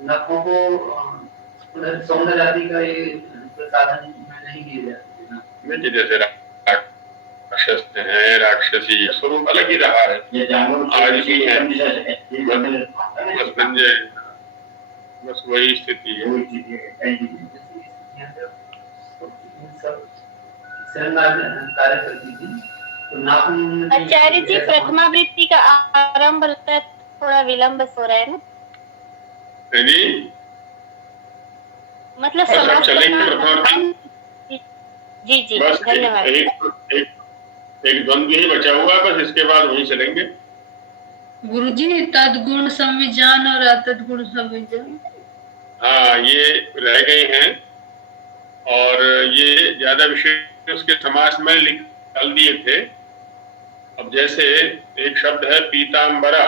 नखों को सौंदर्य आदि का ये साधन में नहीं किए जाते ना, जैसे राक्षस है, राक्षसी स्वरूप अलग ही रहा है, आज भी है, बस संजय, बस वही स्थिति है। कार्य करती थी तो आचार्य जी, प्रथमावृत्ति का आरंभ होता है, थोड़ा विलंब हो रहा है ना, मतलब सब चलेंगे समाप्त। जी जी, बस धन्यवाद। एक द्वंद्व ही बचा हुआ, बस इसके बाद वही चलेंगे। गुरुजी, तदगुण संविजान और अतदगुण संविजान, हाँ, ये रह गए हैं और ये ज्यादा विशेष उसके समास में डाल दिए थे। अब जैसे एक शब्द है पीतांबरा,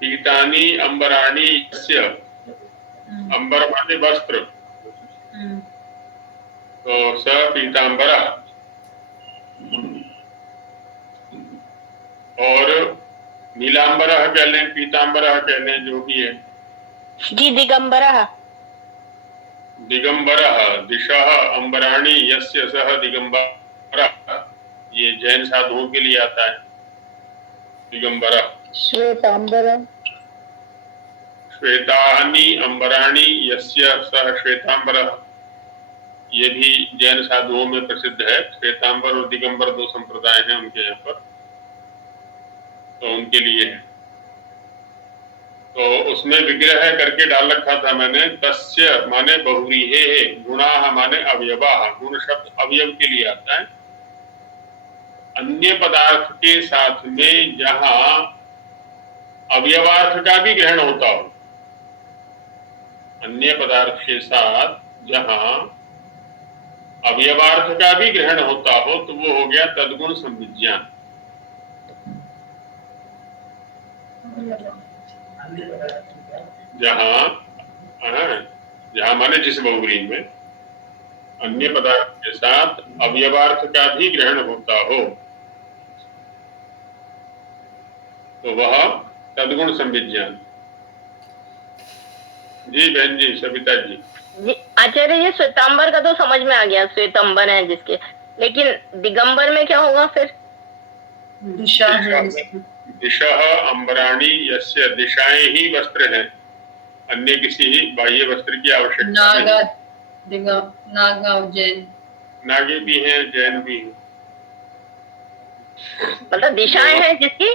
पीतानी अंबराणी यस्य, अंबर माने वस्त्र, तो स पीतांबरा। और नीलांबरा कह लें, पीतांबरा कह लें, जो भी है। जी दिगंबरा। दिगंबरः दिशः अंबराणी यस्य सह दिगंबरः, ये जैन साधुओं के लिए आता है दिगंबरः। श्वेतांबरा। श्वेतानि अंबराणी यस्य सह श्वेतांबरः, ये भी जैन साधुओं में प्रसिद्ध है। श्वेतांबर और दिगंबर दो संप्रदाय हैं उनके यहाँ पर, तो उनके लिए है। तो उसमें विग्रह करके डाल रखा था मैंने, तस्य माने बहुव्रीहे, गुणाः माने अवयवाः, गुण शब्द अवयव के लिए आता है। अन्य पदार्थ के साथ में जहां अवयवार्थ का भी ग्रहण होता हो, अन्य पदार्थ के साथ जहां अवयवार्थ का भी ग्रहण होता हो, तो वो हो गया तद्गुण संविज्ञान। जहां माने जिस बहुव्रीहि में अन्य पदार्थ के साथ अवयवार्थ का भी ग्रहण होता हो, तो वह तद्गुण संविज्ञान। जी बहन जी, सविता जी। आचार्य, ये श्वेतांबर का तो समझ में आ गया, श्वेतांबर है जिसके, लेकिन दिगंबर में क्या होगा फिर? दिशा है। दिशः अंबराणी यस्य, दिशाएं ही वस्त्र हैं, अन्य किसी बाह्य वस्त्र की आवश्यकता नहीं। नागा जैन, नागे भी हैं, जैन भी हैं। मतलब दिशाएं हैं जिसकी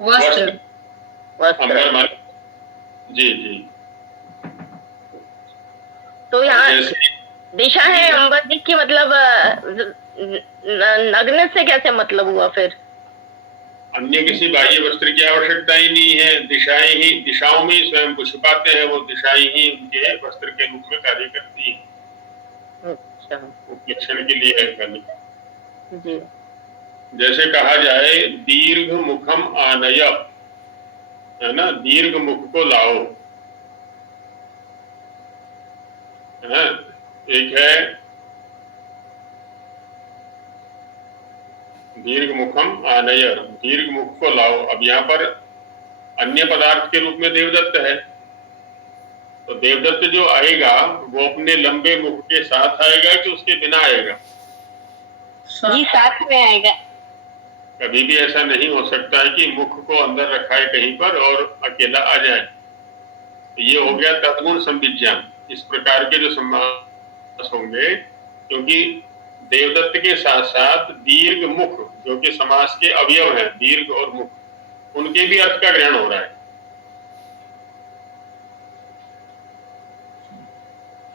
वस्त्र। अंबर माने, जी जी। तो यहाँ दिशा है अंबर जी की, मतलब नग्न से कैसे मतलब हुआ फिर? अन्य किसी बाह्य वस्त्र की आवश्यकता ही नहीं है, दिशाएं ही, दिशाओं में ही स्वयं को छिपाते हैं, वो दिशाएं ही उनके वस्त्र के रूप में कार्य करती हैं। अच्छा, उपलक्षण के लिए है खाली। जी। जैसे कहा जाए दीर्घ मुखम आनय, है ना, दीर्घ मुख को लाओ, है ना। एक है दीर्घ मुखम आनय, दीर्घ मुख को लाओ। अब यहाँ पर अन्य पदार्थ के रूप में देवदत्त है, तो देवदत्त जो आएगा वो अपने लंबे मुख के साथ आएगा कि उसके बिना आएगा? जी साथ में आएगा। कभी भी ऐसा नहीं हो सकता है कि मुख को अंदर रखा है कहीं पर और अकेला आ जाए। तो ये हो गया तद्गुण संविज्ञान। इस प्रकार के जो समास होंगे, क्योंकि देवदत्त के साथ साथ दीर्घ मुख, जो कि समास के अवयव हैं, दीर्घ और मुख, उनके भी अर्थ का ग्रहण हो रहा है।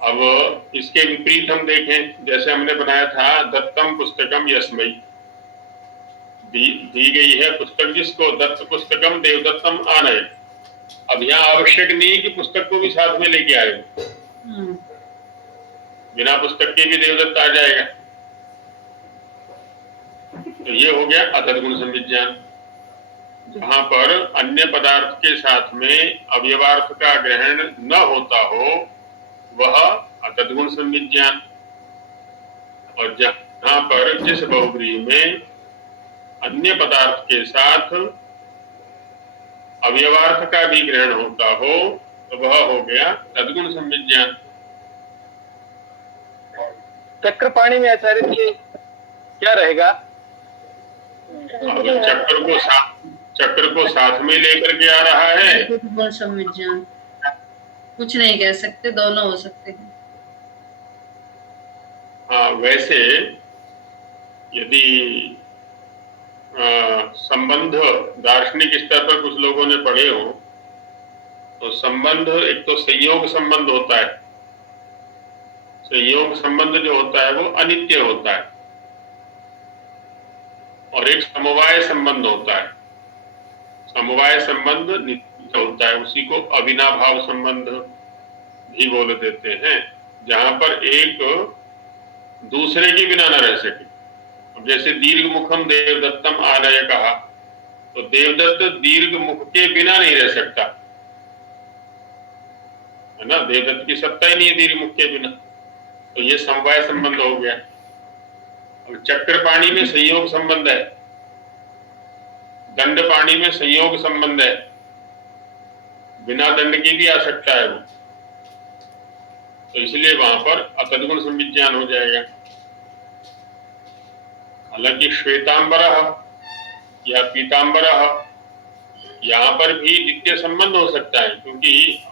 अब इसके विपरीत हम देखें, जैसे हमने बनाया था दत्तम पुस्तकम यस्मै, दी गई है पुस्तक जिसको, दत्त पुस्तकम देवदत्तम आनय। अब यहाँ आवश्यक नहीं कि पुस्तक को भी साथ में लेके आए, बिना पुस्तक के भी देवदत्त आ जाएगा। तो ये हो गया अतद्गुण संविज्ञान। जहां पर अन्य पदार्थ के साथ में अवयवार्थ का ग्रहण न होता हो, वह अतद्गुण संविज्ञान। और जहां पर जिस बहुव्रीहि में अन्य पदार्थ के साथ अवयवार्थ का भी ग्रहण होता हो, तो वह हो गया तद्गुण संविज्ञान। चक्रपाणी में आचार्य जी क्या रहेगा? अब चक्र को साथ में लेकर के आ रहा है। तद्गुण संविज्ञान कुछ नहीं कह सकते, दोनों हो सकते हैं। हाँ, वैसे यदि संबंध दार्शनिक स्तर पर कुछ लोगों ने पढ़े हो, तो संबंध एक तो संयोग संबंध होता है। संयोग संबंध जो होता है वो अनित्य होता है, और एक समवाय संबंध होता है। समवाय संबंध नित्य होता है, उसी को अविनाभाव संबंध भी बोल देते हैं, जहां पर एक दूसरे के बिना न रह सके। अब जैसे दीर्घ मुखम देवदत्तम आलय कहा, तो देवदत्त दीर्घ मुख के बिना नहीं रह सकता, है ना। देवदत्त की सत्ता ही नहीं है दीर्घ मुख के बिना, तो ये समवाय संबंध हो गया। अब चक्रपाणी में संयोग संबंध है, दंड पाणी में संयोग संबंध है, बिना दंड के भी आ सकता है वो, तो इसलिए वहां पर अतद्गुण संविज्ञान हो जाएगा। हालांकि श्वेतांबरः या पीतांबरः, यहाँ पर भी नित्य संबंध हो सकता है, क्योंकि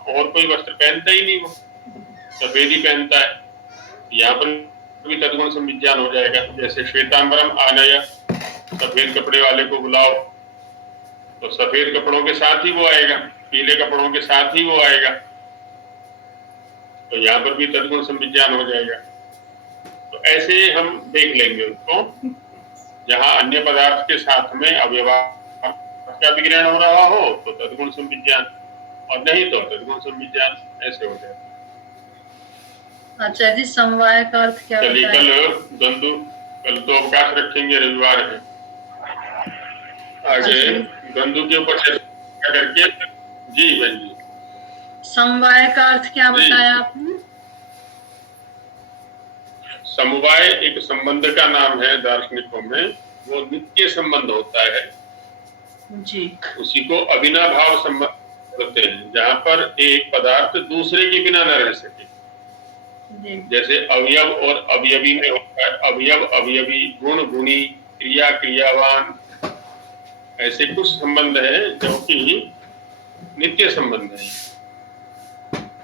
और कोई वस्त्र पहनता ही नहीं, वो सफेद ही पहनता है। यहाँ पर भी तद्गुण संविज्ञान हो जाएगा। जैसे श्वेतांबरम आनय, सफेद कपड़े वाले को बुलाओ, तो सफेद कपड़ों के साथ ही वो आएगा, पीले कपड़ों के साथ ही वो आएगा, तो यहाँ पर भी तद्गुण संविज्ञान हो जाएगा। तो ऐसे हम देख लेंगे उसको, जहां अन्य पदार्थ के साथ में अव्यवहार का विग्रहण हो रहा हो तो तद्गुण संविज्ञान, और नहीं तो तद्गुण संविज्ञान, ऐसे हो जाए। अच्छा जी, समवाय का अर्थ क्या चलिए, होता है? कल तो अवकाश रखेंगे, रविवार है। आगे गंदू के ऊपर चर्चा करके, जी बहन जी। समवाय का अर्थ क्या बताया आपने? समवाय एक संबंध का नाम है दार्शनिकों में, वो नित्य संबंध होता है जी। उसी को अविनाभाव संबंध कहते हैं, जहां पर एक पदार्थ दूसरे के बिना न रह सके। जी। जैसे अवयव और अवयवी में होता है, अवयव अवयवी, गुण गुणी, क्रिया क्रियावान, ऐसे कुछ संबंध है जो कि नित्य संबंध है,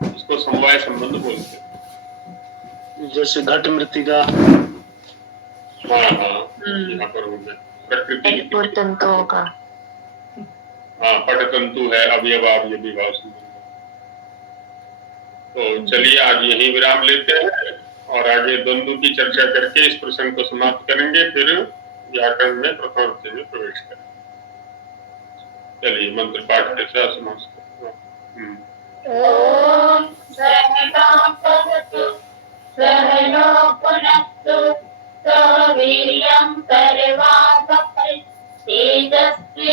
इसको समवाय संबंध बोलते हैं। जैसे घट मृतिका, हाँ यहाँ पर हो गया प्रकृति तंतुओं का। हाँ, पटतंतु है, अवयव अवयवी भाव संबंध। तो चलिए आज यही विराम लेते हैं और आगे द्वंद्व की चर्चा करके इस प्रसंग को समाप्त करेंगे, फिर व्याकरण में प्रथम अध्याय में प्रवेश करेंगे। चलिए मंत्र पाठ के साथ समाप्त। ओम सहनां भवतु सहनो भुनक्तु सह वीर्यं करवावहै तेजस्विनावधीतमस्तु